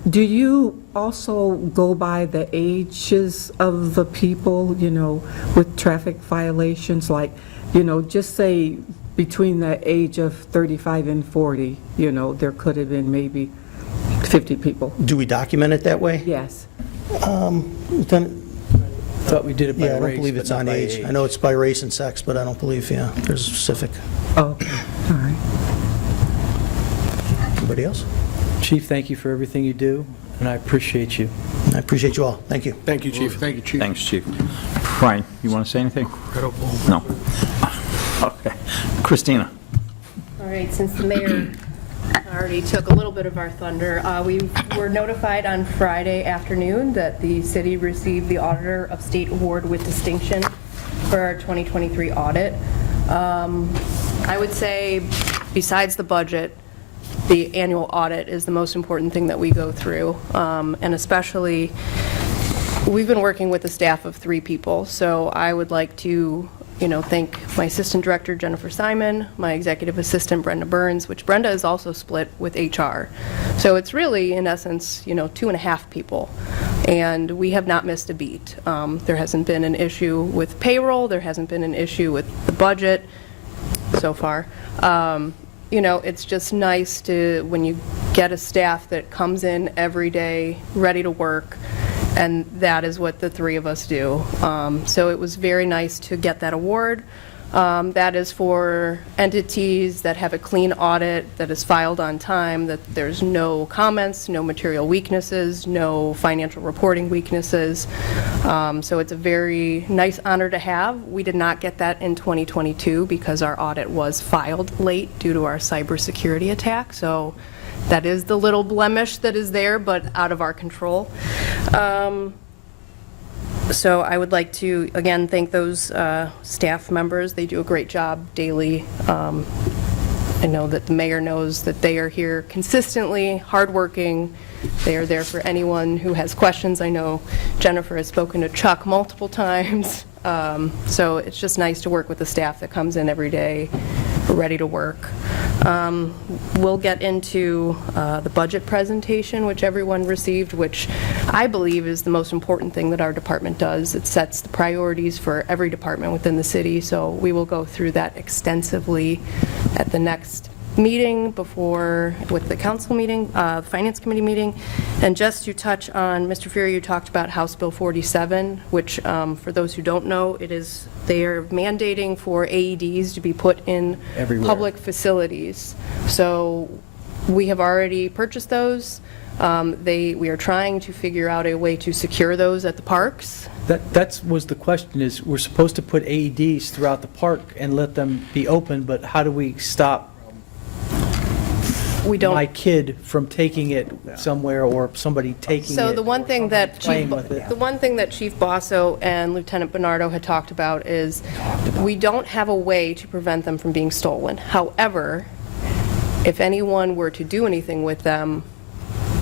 Do you also go by the ages of the people, with traffic violations? Like, just say between the age of 35 and 40, there could have been maybe 50 people. Do we document it that way? Yes. Lieutenant? Thought we did it by race, I don't believe it's but not on by age. I know it's by race and sex, but I don't believe, there's a specific. Oh, all right. Anybody else? Chief, thank you for everything you do, and I appreciate you. I appreciate you all. Thank you. Thank you, Chief. Thank you, Chief. Thanks, Chief. Brian, you want to say anything? Incredible. No. Okay. Christina? All right, since the mayor already took a little bit of our thunder, we were notified on Friday afternoon that the city received the Auditor of State Award with distinction for our 2023 audit. I would say, besides the budget, the annual audit is the most important thing that we go through, and especially, we've been working with a staff of 3 people, so I would like to thank my Assistant Director, Jennifer Simon, my Executive Assistant, Brenda Burns, which Brenda is also split with HR. So it's really, in essence, 2.5 people. And we have not missed a beat. There hasn't been an issue with payroll. There hasn't been an issue with the budget so far. It's just nice to, when you get a staff that comes in every day, ready to work, and that is what the 3 of us do. So it was very nice to get that award. That is for entities that have a clean audit, that is filed on time, that there's no comments, no material weaknesses, no financial reporting weaknesses. So it's a very nice honor to have. We did not get that in 2022 because our audit was filed late due to our cybersecurity attack. So that is the little blemish that is there, but out of our control. So I would like to, again, thank those staff members. They do a great job daily. I know that the mayor knows that they are here consistently, hardworking. They are there for anyone who has questions. I know Jennifer has spoken to Chuck multiple times. So it's just nice to work with the staff that comes in every day, ready to work. We'll get into the budget presentation, which everyone received, which I believe is the most important thing that our department does. It sets the priorities for every department within the city, so we will go through that extensively at the next meeting with the council meeting, finance committee meeting. And just to touch on, Mr. Fury, you talked about House Bill 47, which for those who don't know, they are mandating for AEDs to be put in Everywhere. public facilities. So we have already purchased those. We are trying to figure out a way to secure those at the parks. That was the question, is we're supposed to put AEDs throughout the park and let them be open, but how do we stop my kid from taking it somewhere, or somebody taking it? So the one thing that playing with it. the one thing that Chief Basso and Lieutenant Bernardo had talked about is we don't have a way to prevent them from being stolen. However, if anyone were to do anything with them,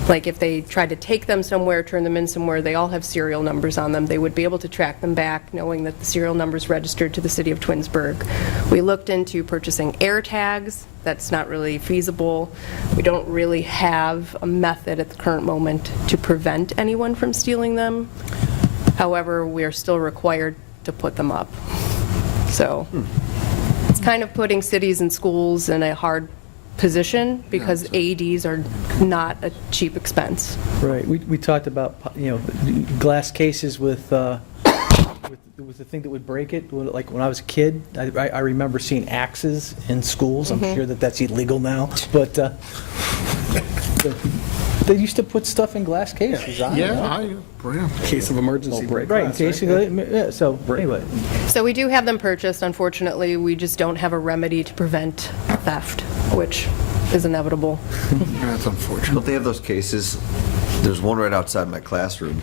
like if they tried to take them somewhere, turn them in somewhere, they all have serial numbers on them. They would be able to track them back, knowing that the serial number's registered to the city of Twinsburg. We looked into purchasing air tags. That's not really feasible. We don't really have a method at the current moment to prevent anyone from stealing them. However, we are still required to put them up. So it's kind of putting cities and schools in a hard position because AEDs are not a cheap expense. Right, we talked about, glass cases with the thing that would break it. Like when I was a kid, I remember seeing axes in schools. I'm sure that that's illegal now, but they used to put stuff in glass cases. Case of emergency break. Right, in case so anyway. So we do have them purchased. Unfortunately, we just don't have a remedy to prevent theft, which is inevitable. That's unfortunate. Don't they have those cases? There's one right outside my classroom,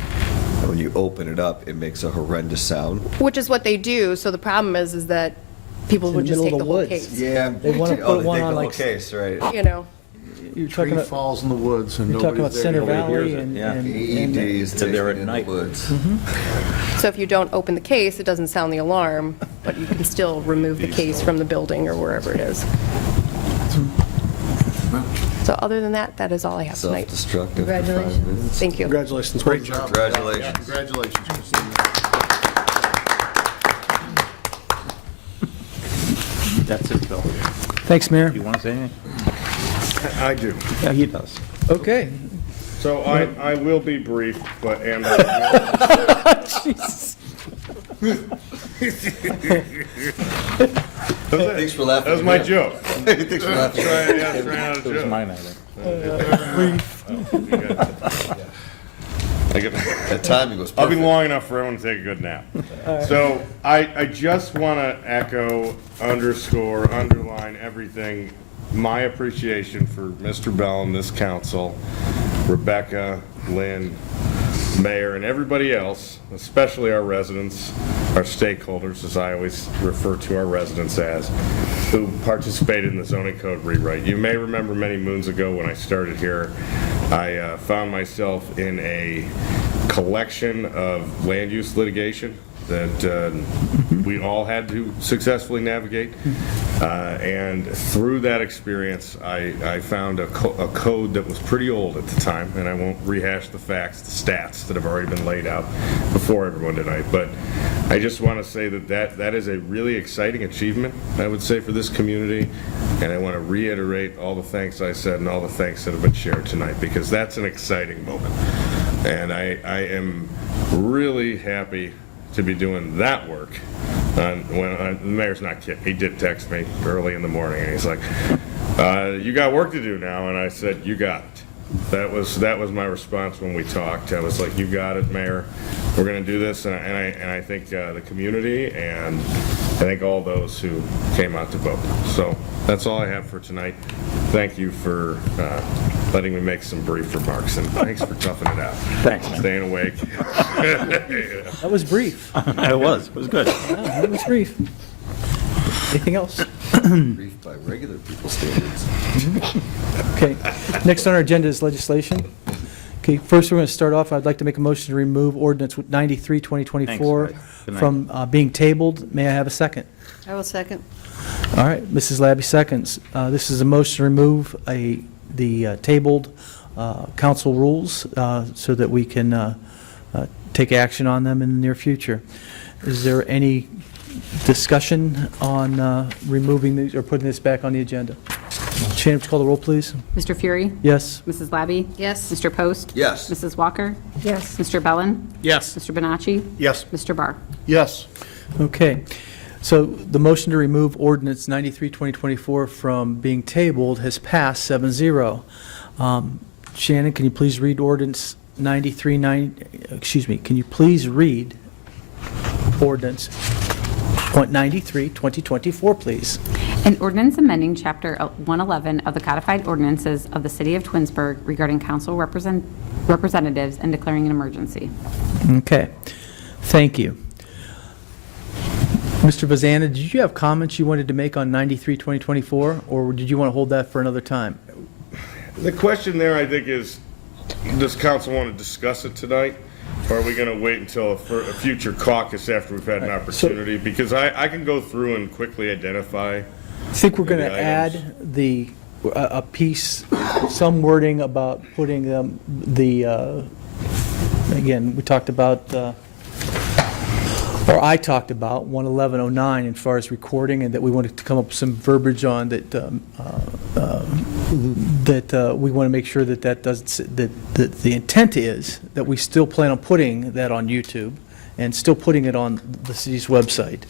and when you open it up, it makes a horrendous sound. Which is what they do. So the problem is that people would just take the whole case. Yeah. They want to put one on, like, case, right. You know. You're talking Tree about, falls in the woods and you're talking about nobody's Center there. Valley hears it, and. yeah. AEDs They're there at in the night. woods. So if you don't open the case, it doesn't sound the alarm, but you can still remove the case from the building or wherever it is. So other than that, that is all I have tonight. Self-destructive. Congratulations. Thank you. Congratulations, great job. Congratulations. Congratulations, Christine. That's it, Bill. Thanks, Mayor. Do you want to say anything? I do. Yeah, he does. Okay. So I will be brief, but, and Thanks for laughing. that was my joke. Thanks for laughing. Trying out a It was joke. mine, I think. That timing was I'll be perfect. long enough for everyone to take a good nap. So I just want to echo, underscore, underline everything, my appreciation for Mr. Bell and this council, Rebecca, Lynn, Mayor, and everybody else, especially our residents, our stakeholders, as I always refer to our residents as, who participated in the zoning code rewrite. You may remember many moons ago when I started here, I found myself in a collection of land use litigation that we all had to successfully navigate. And through that experience, I found a code that was pretty old at the time, and I won't rehash the facts, the stats that have already been laid out before everyone tonight. But I just want to say that is a really exciting achievement, I would say, for this community. And I want to reiterate all the thanks I said and all the thanks that have been shared tonight, because that's an exciting moment. And I am really happy to be doing that work. The mayor's not kidding. He did text me early in the morning, and he's like, you got work to do now. And I said, you got it. That was my response when we talked. I was like, you got it, Mayor. We're going to do this. And I think the community, and I think all those who came out to vote. So that's all I have for tonight. Thank you for letting me make some brief remarks, and thanks for toughing it out. Thanks, man. Staying awake. That was brief. It was good. Yeah, it was brief. Anything else? Brief by regular people's standards. Okay. Next on our agenda is legislation. Okay, first we're going to start off, I'd like to make a motion to remove ordinance 93, 2024 Thanks, Ray. Good night. from being tabled. May I have a second? I will second. All right, Mrs. Labby seconds. This is a motion to remove the tabled council rules so that we can take action on them in the near future. Is there any discussion on removing these or putting this back on the agenda? Shannon, would you call the roll, please? Mr. Fury? Yes. Mrs. Labby? Yes. Mr. Post? Yes. Mrs. Walker? Yes. Mr. Bellin? Yes. Mr. Bonacci? Yes. Mr. Barr? Yes. Okay. So the motion to remove ordinance 93, 2024 from being tabled has passed 7-0. Shannon, can you please read ordinance 93, can you please read ordinance 93, 2024, please? An ordinance amending Chapter 111 of the codified ordinances of the City of Twinsburg regarding council representatives and declaring an emergency. Okay. Thank you. Mr. Vazana, did you have comments you wanted to make on 93, 2024, or did you want to hold that for another time? The question there, I think, is, does council want to discuss it tonight? Or are we going to wait until a future caucus after we've had an opportunity? Because I can go through and quickly identify. I think we're going to add a piece, some wording about putting again, we talked about, or I talked about 11109 as far as recording, and that we wanted to come up with some verbiage on that, we want to make sure that the intent is that we still plan on putting that on YouTube and still putting it on the city's website.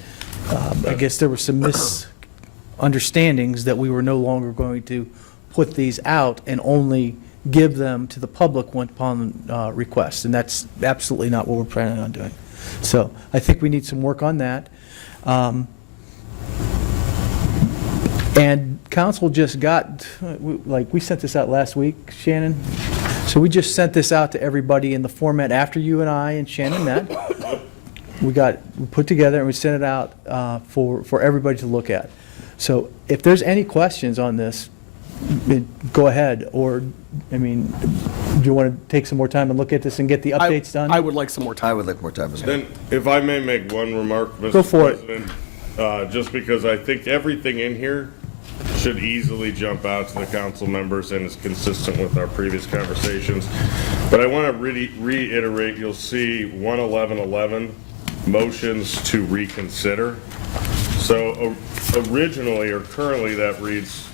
I guess there were some misunderstandings that we were no longer going to put these out and only give them to the public when upon request, and that's absolutely not what we're planning on doing. So I think we need some work on that. And council just got, we sent this out last week, Shannon. So we just sent this out to everybody in the format after you and I and Shannon met. We put together and we sent it out for everybody to look at. So if there's any questions on this, go ahead, or, do you want to take some more time and look at this and get the updates done? I would like some more time. I would like more time as well. Then, if I may make one remark, Mr. Go for it. President, just because I think everything in here should easily jump out to the council members and is consistent with our previous conversations. But I want to really reiterate, you'll see 11111, motions to reconsider. So originally, or currently, that reads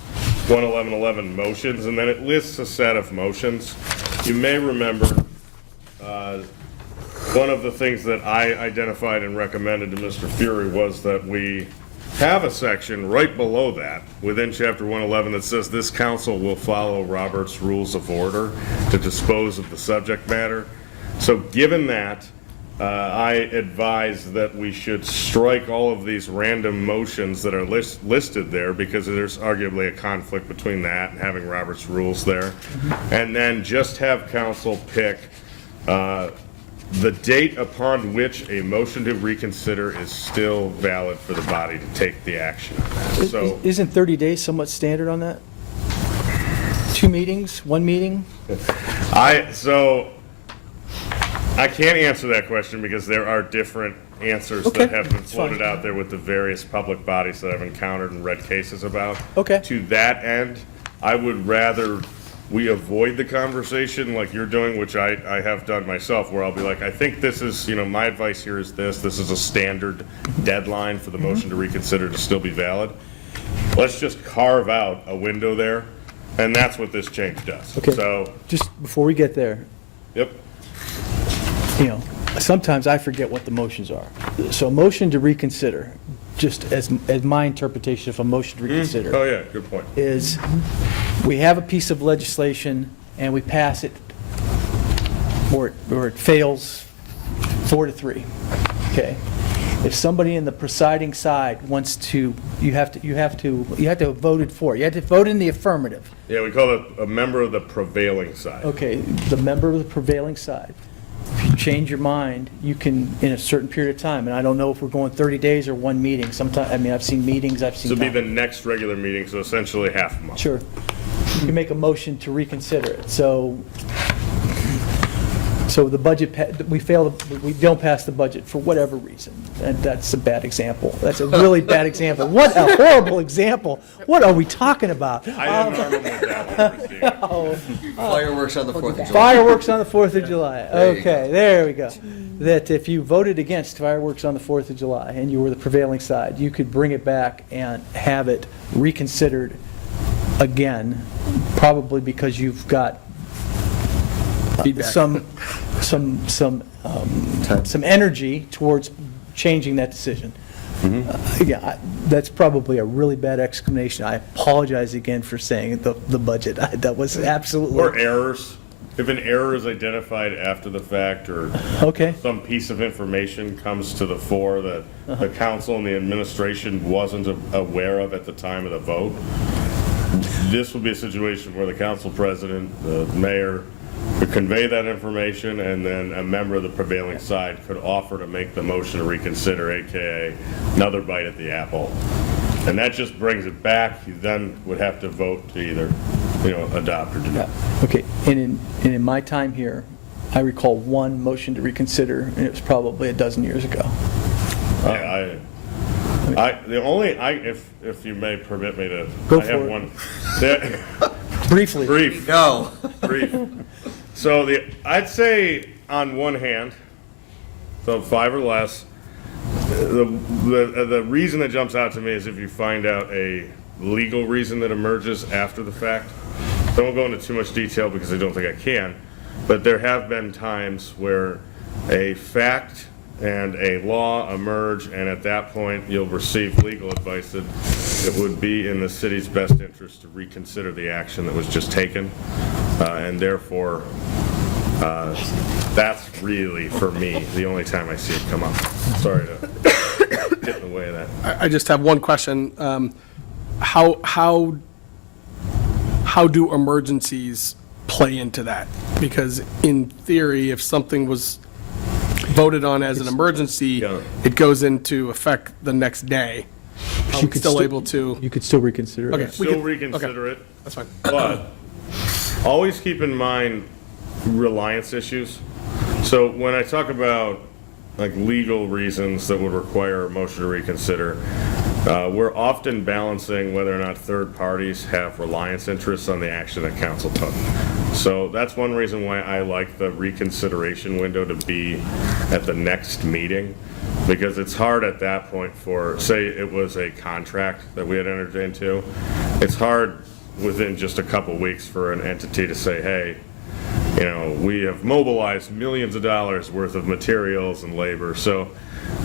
11111 motions, and then it lists a set of motions. You may remember one of the things that I identified and recommended to Mr. Fury was that we have a section right below that within Chapter 111 that says this council will follow Robert's Rules of Order to dispose of the subject matter. So given that, I advise that we should strike all of these random motions that are listed there, because there's arguably a conflict between that and having Robert's rules there. And then just have council pick the date upon which a motion to reconsider is still valid for the body to take the action. So Isn't 30 days somewhat standard on that? 2 meetings, 1 meeting? I can't answer that question because there are different answers that have been floated out there with the various public bodies that I've encountered and read cases about. Okay. To that end, I would rather we avoid the conversation like you're doing, which I have done myself, where I'll be like, I think this is, my advice here is this is a standard deadline for the motion to reconsider to still be valid. Let's just carve out a window there, and that's what this change does. Okay. So, Just before we get there, yep. Sometimes I forget what the motions are. So a motion to reconsider, just as my interpretation of a motion to reconsider. Oh, yeah, good point. Is we have a piece of legislation and we pass it, or it fails 4-3, okay? If somebody in the presiding side wants to, you have to have voted for it. You have to vote in the affirmative. Yeah, we call it a member of the prevailing side. Okay, the member of the prevailing side. If you change your mind, you can, in a certain period of time, and I don't know if we're going 30 days or 1 meeting. Sometimes, I've seen meetings, I've seen. So it'll be the next regular meeting, so essentially half a month. Sure. You can make a motion to reconsider it. So So the budget, we don't pass the budget for whatever reason. And that's a bad example. That's a really bad example. What a horrible example. What are we talking about? I didn't remember that one, Christine. Oh, Fireworks on the 4th of July. fireworks on the 4th of July. There you Okay, there we go. That if you voted against fireworks on the 4th of July and you were the prevailing side, you could bring it back and have it reconsidered again, probably because you've got Feedback. some energy towards changing that decision. Yeah, that's probably a really bad explanation. I apologize again for saying the budget. That was absolutely. Or errors. If an error is identified after the fact, or Okay. some piece of information comes to the fore that the council and the administration wasn't aware of at the time of the vote, this would be a situation where the council president, the mayor, could convey that information, and then a member of the prevailing side could offer to make the motion to reconsider, AKA another bite at the apple. And that just brings it back. You then would have to vote to either, adopt or deny. Okay, and in my time here, I recall one motion to reconsider, and it was probably a dozen years ago. Yeah, if you may permit me to, Go I have for it. one. Briefly. Brief. Go. Brief. So I'd say on one hand, so 5 or less, the reason that jumps out to me is if you find out a legal reason that emerges after the fact. I won't go into too much detail because I don't think I can, but there have been times where a fact and a law emerge, and at that point, you'll receive legal advice that it would be in the city's best interest to reconsider the action that was just taken, and therefore, that's really, for me, the only time I see it come up. Sorry to get in the way of that. I just have one question. How do emergencies play into that? Because in theory, if something was voted on as an emergency, it goes into effect the next day. Are we still able to? You could still reconsider it. Okay. Still reconsider it. That's fine. But always keep in mind reliance issues. So when I talk about like legal reasons that would require a motion to reconsider, we're often balancing whether or not third parties have reliance interests on the action that council took. So that's one reason why I like the reconsideration window to be at the next meeting, because it's hard at that point for, say it was a contract that we had entered into, it's hard within just a couple weeks for an entity to say, hey, we have mobilized millions of dollars worth of materials and labor. So,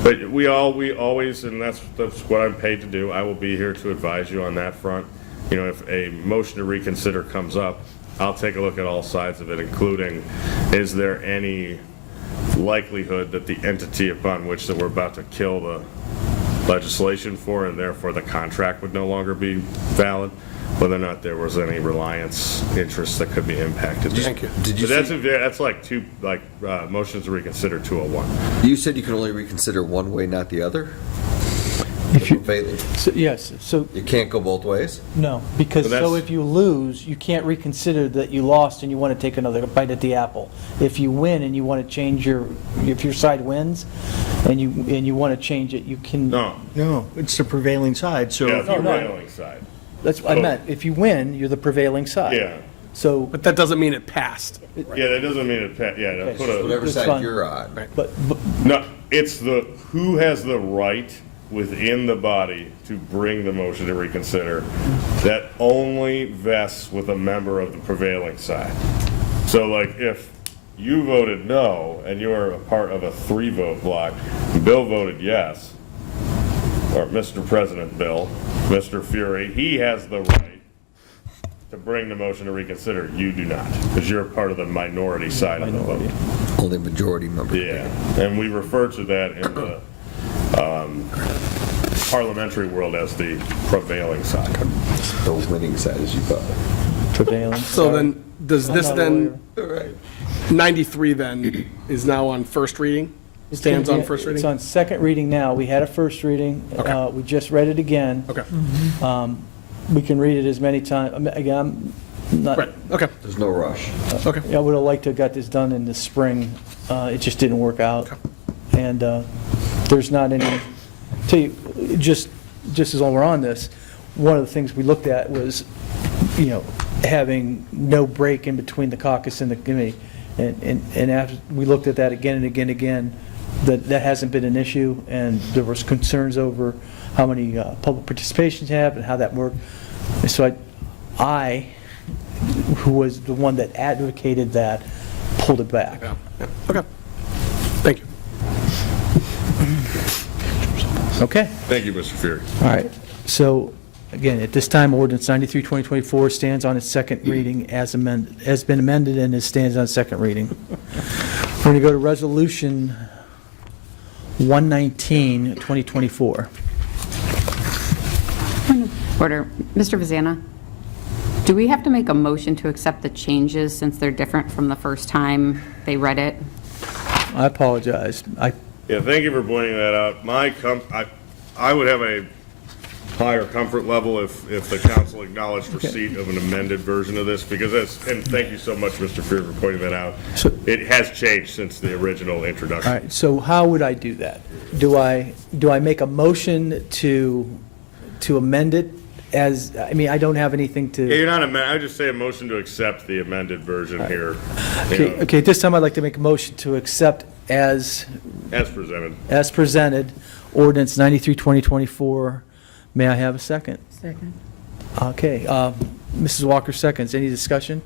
but we always, and that's what I'm paid to do. I will be here to advise you on that front. If a motion to reconsider comes up, I'll take a look at all sides of it, including, is there any likelihood that the entity upon which that we're about to kill the legislation for, and therefore the contract would no longer be valid, whether or not there was any reliance interests that could be impacted. Thank you. Did you But say, that's like motions to reconsider 201. you said you can only reconsider one way, not the other? If you, Prevailing. yes, so, You can't go both ways? no, because So that's- so if you lose, you can't reconsider that you lost and you want to take another bite at the apple. If you win and you want to change if your side wins and you want to change it, you can. No, it's the prevailing side, so. Yeah, the no. prevailing side. That's what I So- meant. If you win, you're the prevailing side. Yeah. So, But that doesn't mean it passed. Yeah, that doesn't mean to put a, Whatever It's side fine. you're on. but no, it's who has the right within the body to bring the motion to reconsider that only vests with a member of the prevailing side. So like if you voted no and you are a part of a 3-vote block, Bill voted yes, or Mr. President Bill, Mr. Fury, he has the right to bring the motion to reconsider. You do not, because you're part of the minority side of the vote. Only majority member. Yeah, and we refer to that in the parliamentary world as the prevailing side. The winning side, as you call it. prevailing. So then, does I'm this not a then, All right. 93 then is now on first reading? Stands on first It's reading? on second reading now. We had a first reading. Okay. We just read it again. Okay. We can read it as many times. Again, Right, okay, There's no rush. okay. I would have liked to have got this done in the spring. It just didn't work out. And there's not any, tell you, just as long we're on this, one of the things we looked at was, having no break in between the caucus and the committee. And after, we looked at that again and again and again, that hasn't been an issue, and there was concerns over how many public participations have and how that worked. And so I, who was the one that advocated that, pulled it back. Okay, thank you. Okay. Thank you, Mr. Fury. All right. So, again, at this time, ordinance 93, 2024 stands on its second reading as amended, has been amended and it stands on second reading. We're going to go to resolution 119, 2024. Order. Mr. Vazana, do we have to make a motion to accept the changes since they're different from the first time they read it? I apologize. Yeah, thank you for pointing that out. I would have a higher comfort level if the council acknowledged receipt of an amended version of this, because and thank you so much, Mr. Freer, for pointing that out. It has changed since the original introduction. All right, so how would I do that? Do I make a motion to amend it as, I don't have anything to... Yeah, you're not I would just say a motion to accept the amended version here. Okay, at this time, I'd like to make a motion to accept as presented, ordinance 93, 2024. May I have a second? Second. Okay, Mrs. Walker seconds. Any discussion?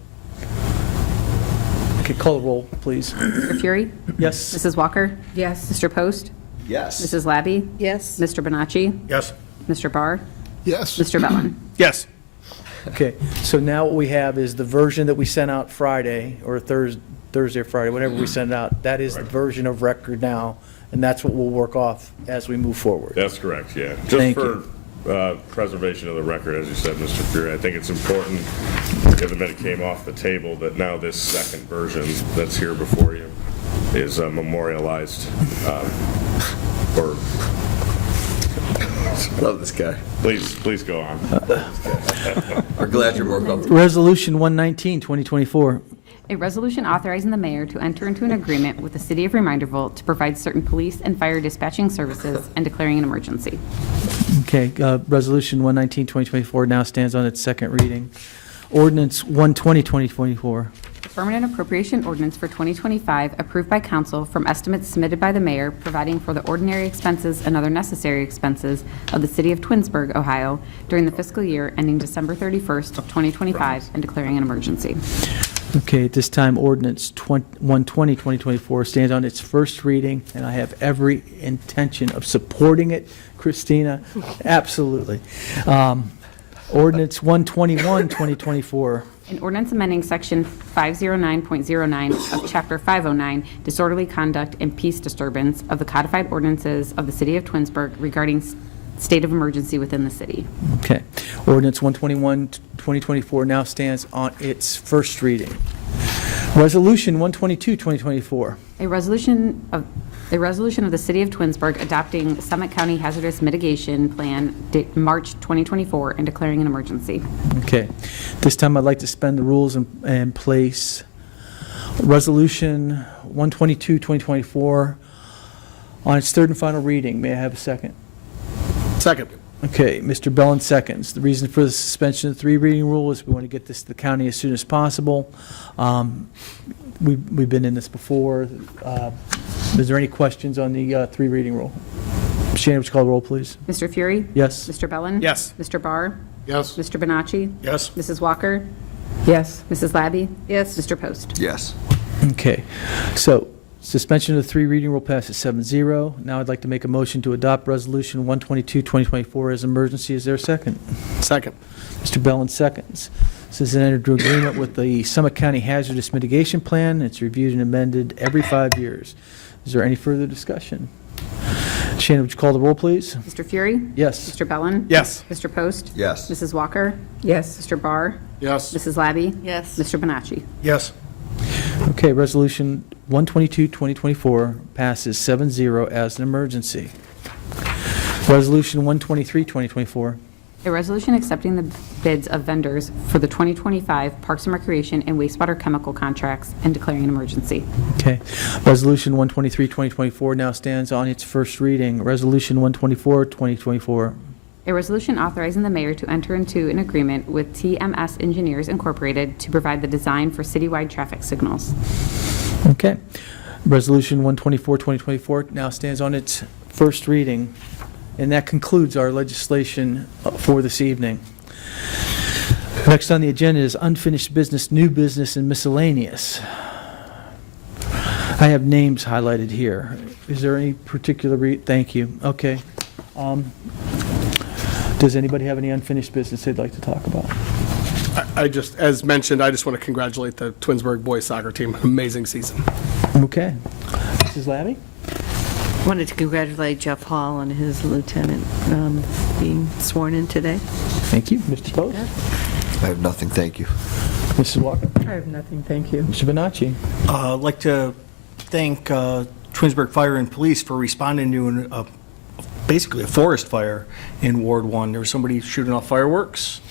Okay, call the roll, please. Mr. Fury? Yes. Mrs. Walker? Yes. Mr. Post? Yes. Mrs. Labby? Yes. Mr. Bonacci? Yes. Mr. Barr? Yes. Mr. Bellin? Yes. Okay, so now what we have is the version that we sent out Friday, or Thursday or Friday, whenever we send it out. That is the version of record now, and that's what we'll work off as we move forward. That's correct, yeah. Just Thank for preservation of the record, as you said, Mr. Fury, I think it's important, given that it came off the table, that now this second version that's here before you is memorialized or... Love this guy. Please go on. We're glad you're more comfortable. Resolution 119, 2024. A resolution authorizing the mayor to enter into an agreement with the city of Reminderville to provide certain police and fire dispatching services and declaring an emergency. Okay, resolution 119, 2024 now stands on its second reading. Ordinance 120, 2024. Permanent appropriation ordinance for 2025 approved by council from estimates submitted by the mayor, providing for the ordinary expenses and other necessary expenses of the city of Twinsburg, Ohio during the fiscal year ending December 31st, 2025, and declaring an emergency. Okay, at this time, ordinance 120, 2024 stands on its first reading, and I have every intention of supporting it. Christina, absolutely. Ordinance 121, 2024. An ordinance amending section 509.09 of chapter 509, disorderly conduct and peace disturbance of the codified ordinances of the city of Twinsburg regarding state of emergency within the city. Okay. Ordinance 121, 2024 now stands on its first reading. Resolution 122, 2024. A resolution of the City of Twinsburg adopting Summit County Hazardous Mitigation Plan, March 2024, and declaring an emergency. Okay. This time, I'd like to suspend the rules and place Resolution 122, 2024 on its third and final reading. May I have a second? Second. Okay, Mr. Bellin seconds. The reason for the suspension of the three reading rule is we want to get this to the county as soon as possible. We've been in this before. Is there any questions on the three reading rule? Shannon, would you call the roll, please? Mr. Fury? Yes. Mr. Bellin? Yes. Mr. Barr? Yes. Mr. Bonacci? Yes. Mrs. Walker? Yes. Mrs. Labby? Yes. Mr. Post? Yes. Okay, so suspension of the three reading rule passes 7-0. Now I'd like to make a motion to adopt Resolution 122, 2024 as emergency. Is there a second? Second. Mr. Bellin seconds. This is an entered into agreement with the Summit County Hazardous Mitigation Plan. It's reviewed and amended every 5 years. Is there any further discussion? Shannon, would you call the roll, please? Mr. Fury? Yes. Mr. Bellin? Yes. Mr. Post? Yes. Mrs. Walker? Yes. Mr. Barr? Yes. Mrs. Labby? Yes. Mr. Bonacci? Yes. Okay, Resolution 122, 2024 passes 7-0 as an emergency. Resolution 123, 2024. A resolution accepting the bids of vendors for the 2025 Parks and Recreation and wastewater chemical contracts and declaring an emergency. Okay. Resolution 123, 2024 now stands on its first reading. Resolution 124, 2024. A resolution authorizing the mayor to enter into an agreement with TMS Engineers Incorporated to provide the design for citywide traffic signals. Okay. Resolution 124, 2024 now stands on its first reading. And that concludes our legislation for this evening. Next on the agenda is unfinished business, new business, and miscellaneous. I have names highlighted here. Is there any particular thank you. Okay. Does anybody have any unfinished business they'd like to talk about? I just, as mentioned, I just want to congratulate the Twinsburg boys soccer team. Amazing season. Okay. Mrs. Labby? Wanted to congratulate Jeff Hall on his lieutenant being sworn in today. Thank you. Mr. Post? I have nothing, thank you. Mrs. Walker? I have nothing, thank you. Mr. Bonacci? I'd like to thank Twinsburg Fire and Police for responding to basically a forest fire in Ward 1. There was somebody shooting off fireworks,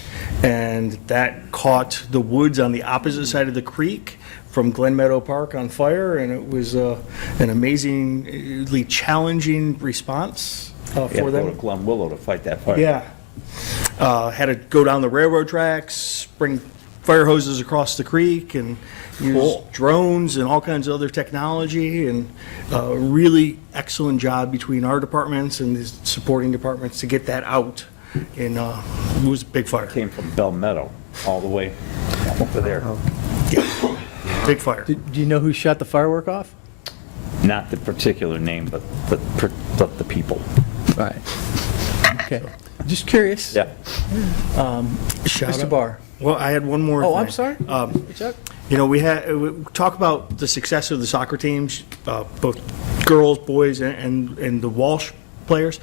and that caught the woods on the opposite side of the creek from Glen Meadow Park on fire, and it was an amazingly challenging response for them. Glen Willow to fight that fire. Yeah. Had to go down the railroad tracks, bring fire hoses across the creek, and use drones and all kinds of other technology, and a really excellent job between our departments and the supporting departments to get that out. And it was a big fire. Came from Bell Meadow all the way over there. Yeah. Big fire. Do you know who shot the firework off? Not the particular name, but the people. Right. Okay. Just curious. Yeah. Mr. Barr? Well, I had one more Oh, thing. I'm sorry. Chuck? You know, we talk about the success of the soccer teams, both girls, boys, and the Walsh players.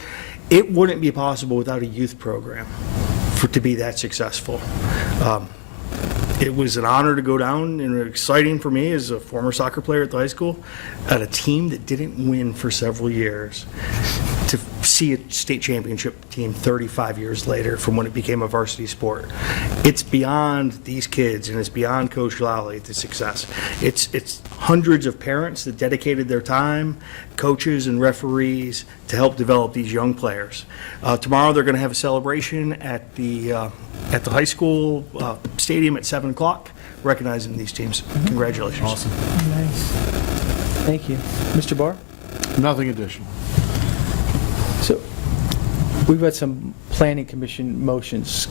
It wouldn't be possible without a youth program to be that successful. It was an honor to go down and exciting for me as a former soccer player at the high school at a team that didn't win for several years to see a state championship team 35 years later from when it became a varsity sport. It's beyond these kids, and it's beyond Coach Lally, the success. It's hundreds of parents that dedicated their time, coaches and referees, to help develop these young players. Tomorrow they're going to have a celebration at the high school stadium at 7 o'clock, recognizing these teams. Congratulations. Awesome. Nice. Thank you. Mr. Barr? Nothing additional. So, we've got some planning commission motions.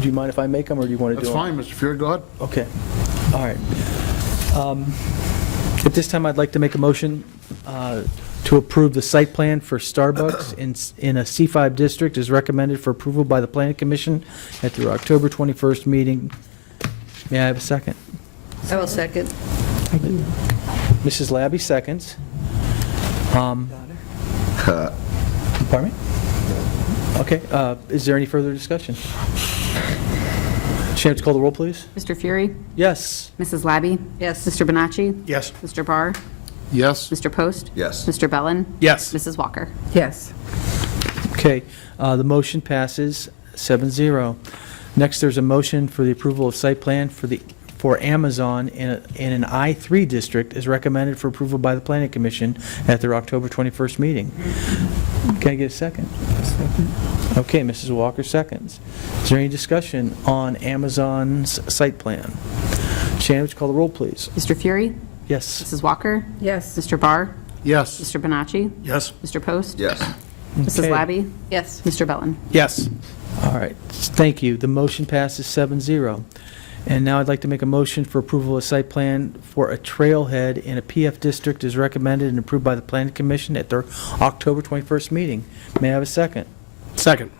Do you mind if I make them, or do you want to do That's them? fine, Mr. Fury, go ahead. Okay. All right. At this time, I'd like to make a motion to approve the site plan for Starbucks in a C5 district as recommended for approval by the Planning Commission at their October 21st meeting. May I have a second? I will second. Mrs. Labby seconds. Pardon me? Okay, is there any further discussion? Shannon, call the roll, please. Mr. Fury? Yes. Mrs. Labby? Yes. Mr. Bonacci? Yes. Mr. Barr? Yes. Mr. Post? Yes. Mr. Bellin? Yes. Mrs. Walker? Yes. Okay, the motion passes 7-0. Next, there's a motion for the approval of site plan for Amazon in an I3 district as recommended for approval by the Planning Commission at their October 21st meeting. Can I get a second? Okay, Mrs. Walker seconds. Is there any discussion on Amazon's site plan? Shannon, would you call the roll, please? Mr. Fury? Yes. Mrs. Walker? Yes. Mr. Barr? Yes. Mr. Bonacci? Yes. Mr. Post? Yes. Mrs. Okay. Labby? Yes. Mr. Bellin? Yes. All right, thank you. The motion passes 7-0. And now I'd like to make a motion for approval of site plan for a trailhead in a PF district as recommended and approved by the Planning Commission at their October 21st meeting. May I have a second? Second.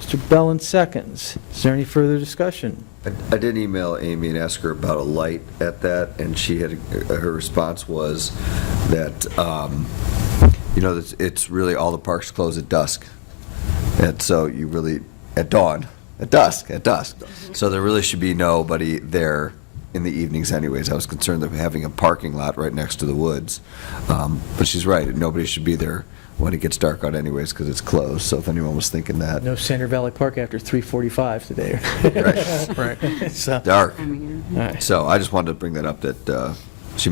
Mr. Bellin seconds. Is there any further discussion? I did email Amy and ask her about a light at that, and she had, her response was that, it's really, all the parks close at dusk. And so you really, at dawn, at dusk. So there really should be nobody there in the evenings anyways. I was concerned that having a parking lot right next to the woods. But she's right, nobody should be there when it gets dark out anyways, because it's closed, so if anyone was thinking that. No Center Valley Park after 3:45 today. Right. So, Dark. all right. So I just wanted to bring that up, that she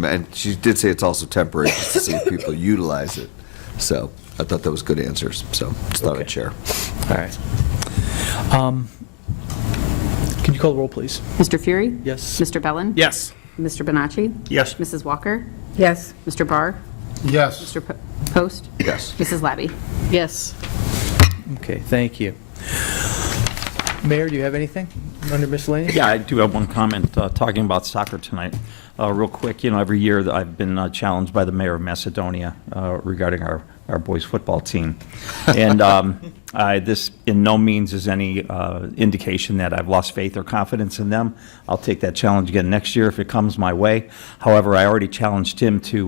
did say it's also temporary, just to see if people utilize it. So I thought that was good answers, so just thought I'd share. All right. Can you call the roll, please? Mr. Fury? Yes. Mr. Bellin? Yes. Mr. Bonacci? Yes. Mrs. Walker? Yes. Mr. Barr? Yes. Mr. Post? Yes. Mrs. Labby? Yes. Okay, thank you. Mayor, do you have anything under miscellaneous? Yeah, I do have one comment, talking about soccer tonight. Real quick, every year that I've been challenged by the mayor of Macedonia regarding our boys' football team. And this in no means is any indication that I've lost faith or confidence in them. I'll take that challenge again next year if it comes my way. However, I already challenged him to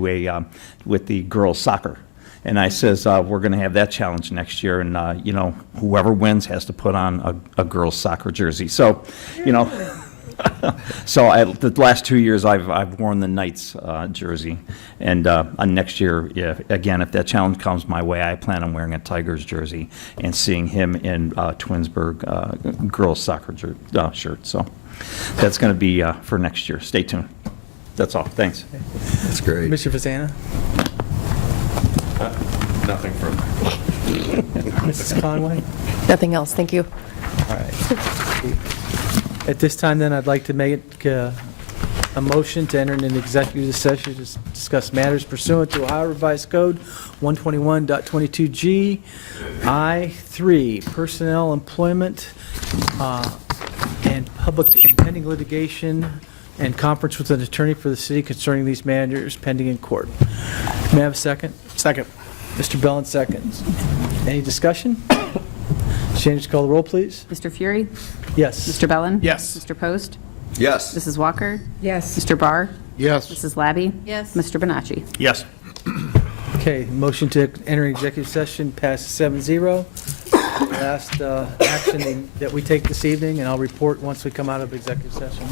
with the girls' soccer. And I says, we're going to have that challenge next year, and, whoever wins has to put on a girls' soccer jersey. So, so the last 2 years, I've worn the Knights jersey. And next year, again, if that challenge comes my way, I plan on wearing a Tigers jersey and seeing him in Twinsburg girls' soccer shirt. So that's going to be for next year. Stay tuned. That's all. Thanks. That's great. Mr. Fasana? Nothing further. Mrs. Conway? Nothing else, thank you. All right. At this time, then, I'd like to make a motion to enter into an executive session to discuss matters pursuant to Ohio Revised Code 121.22G, I3, personnel, employment, and public pending litigation, and conference with an attorney for the city concerning these matters pending in court. May I have a second? Second. Mr. Bellin seconds. Any discussion? James, call the roll, please. Mr. Fury? Yes. Mr. Bellin? Yes. Mr. Post? Yes. Mrs. Walker? Yes. Mr. Barr? Yes. Mrs. Labby? Yes. Mr. Bonacci? Yes. Okay, motion to enter executive session passes 7-0. Last action that we take this evening, and I'll report once we come out of executive session.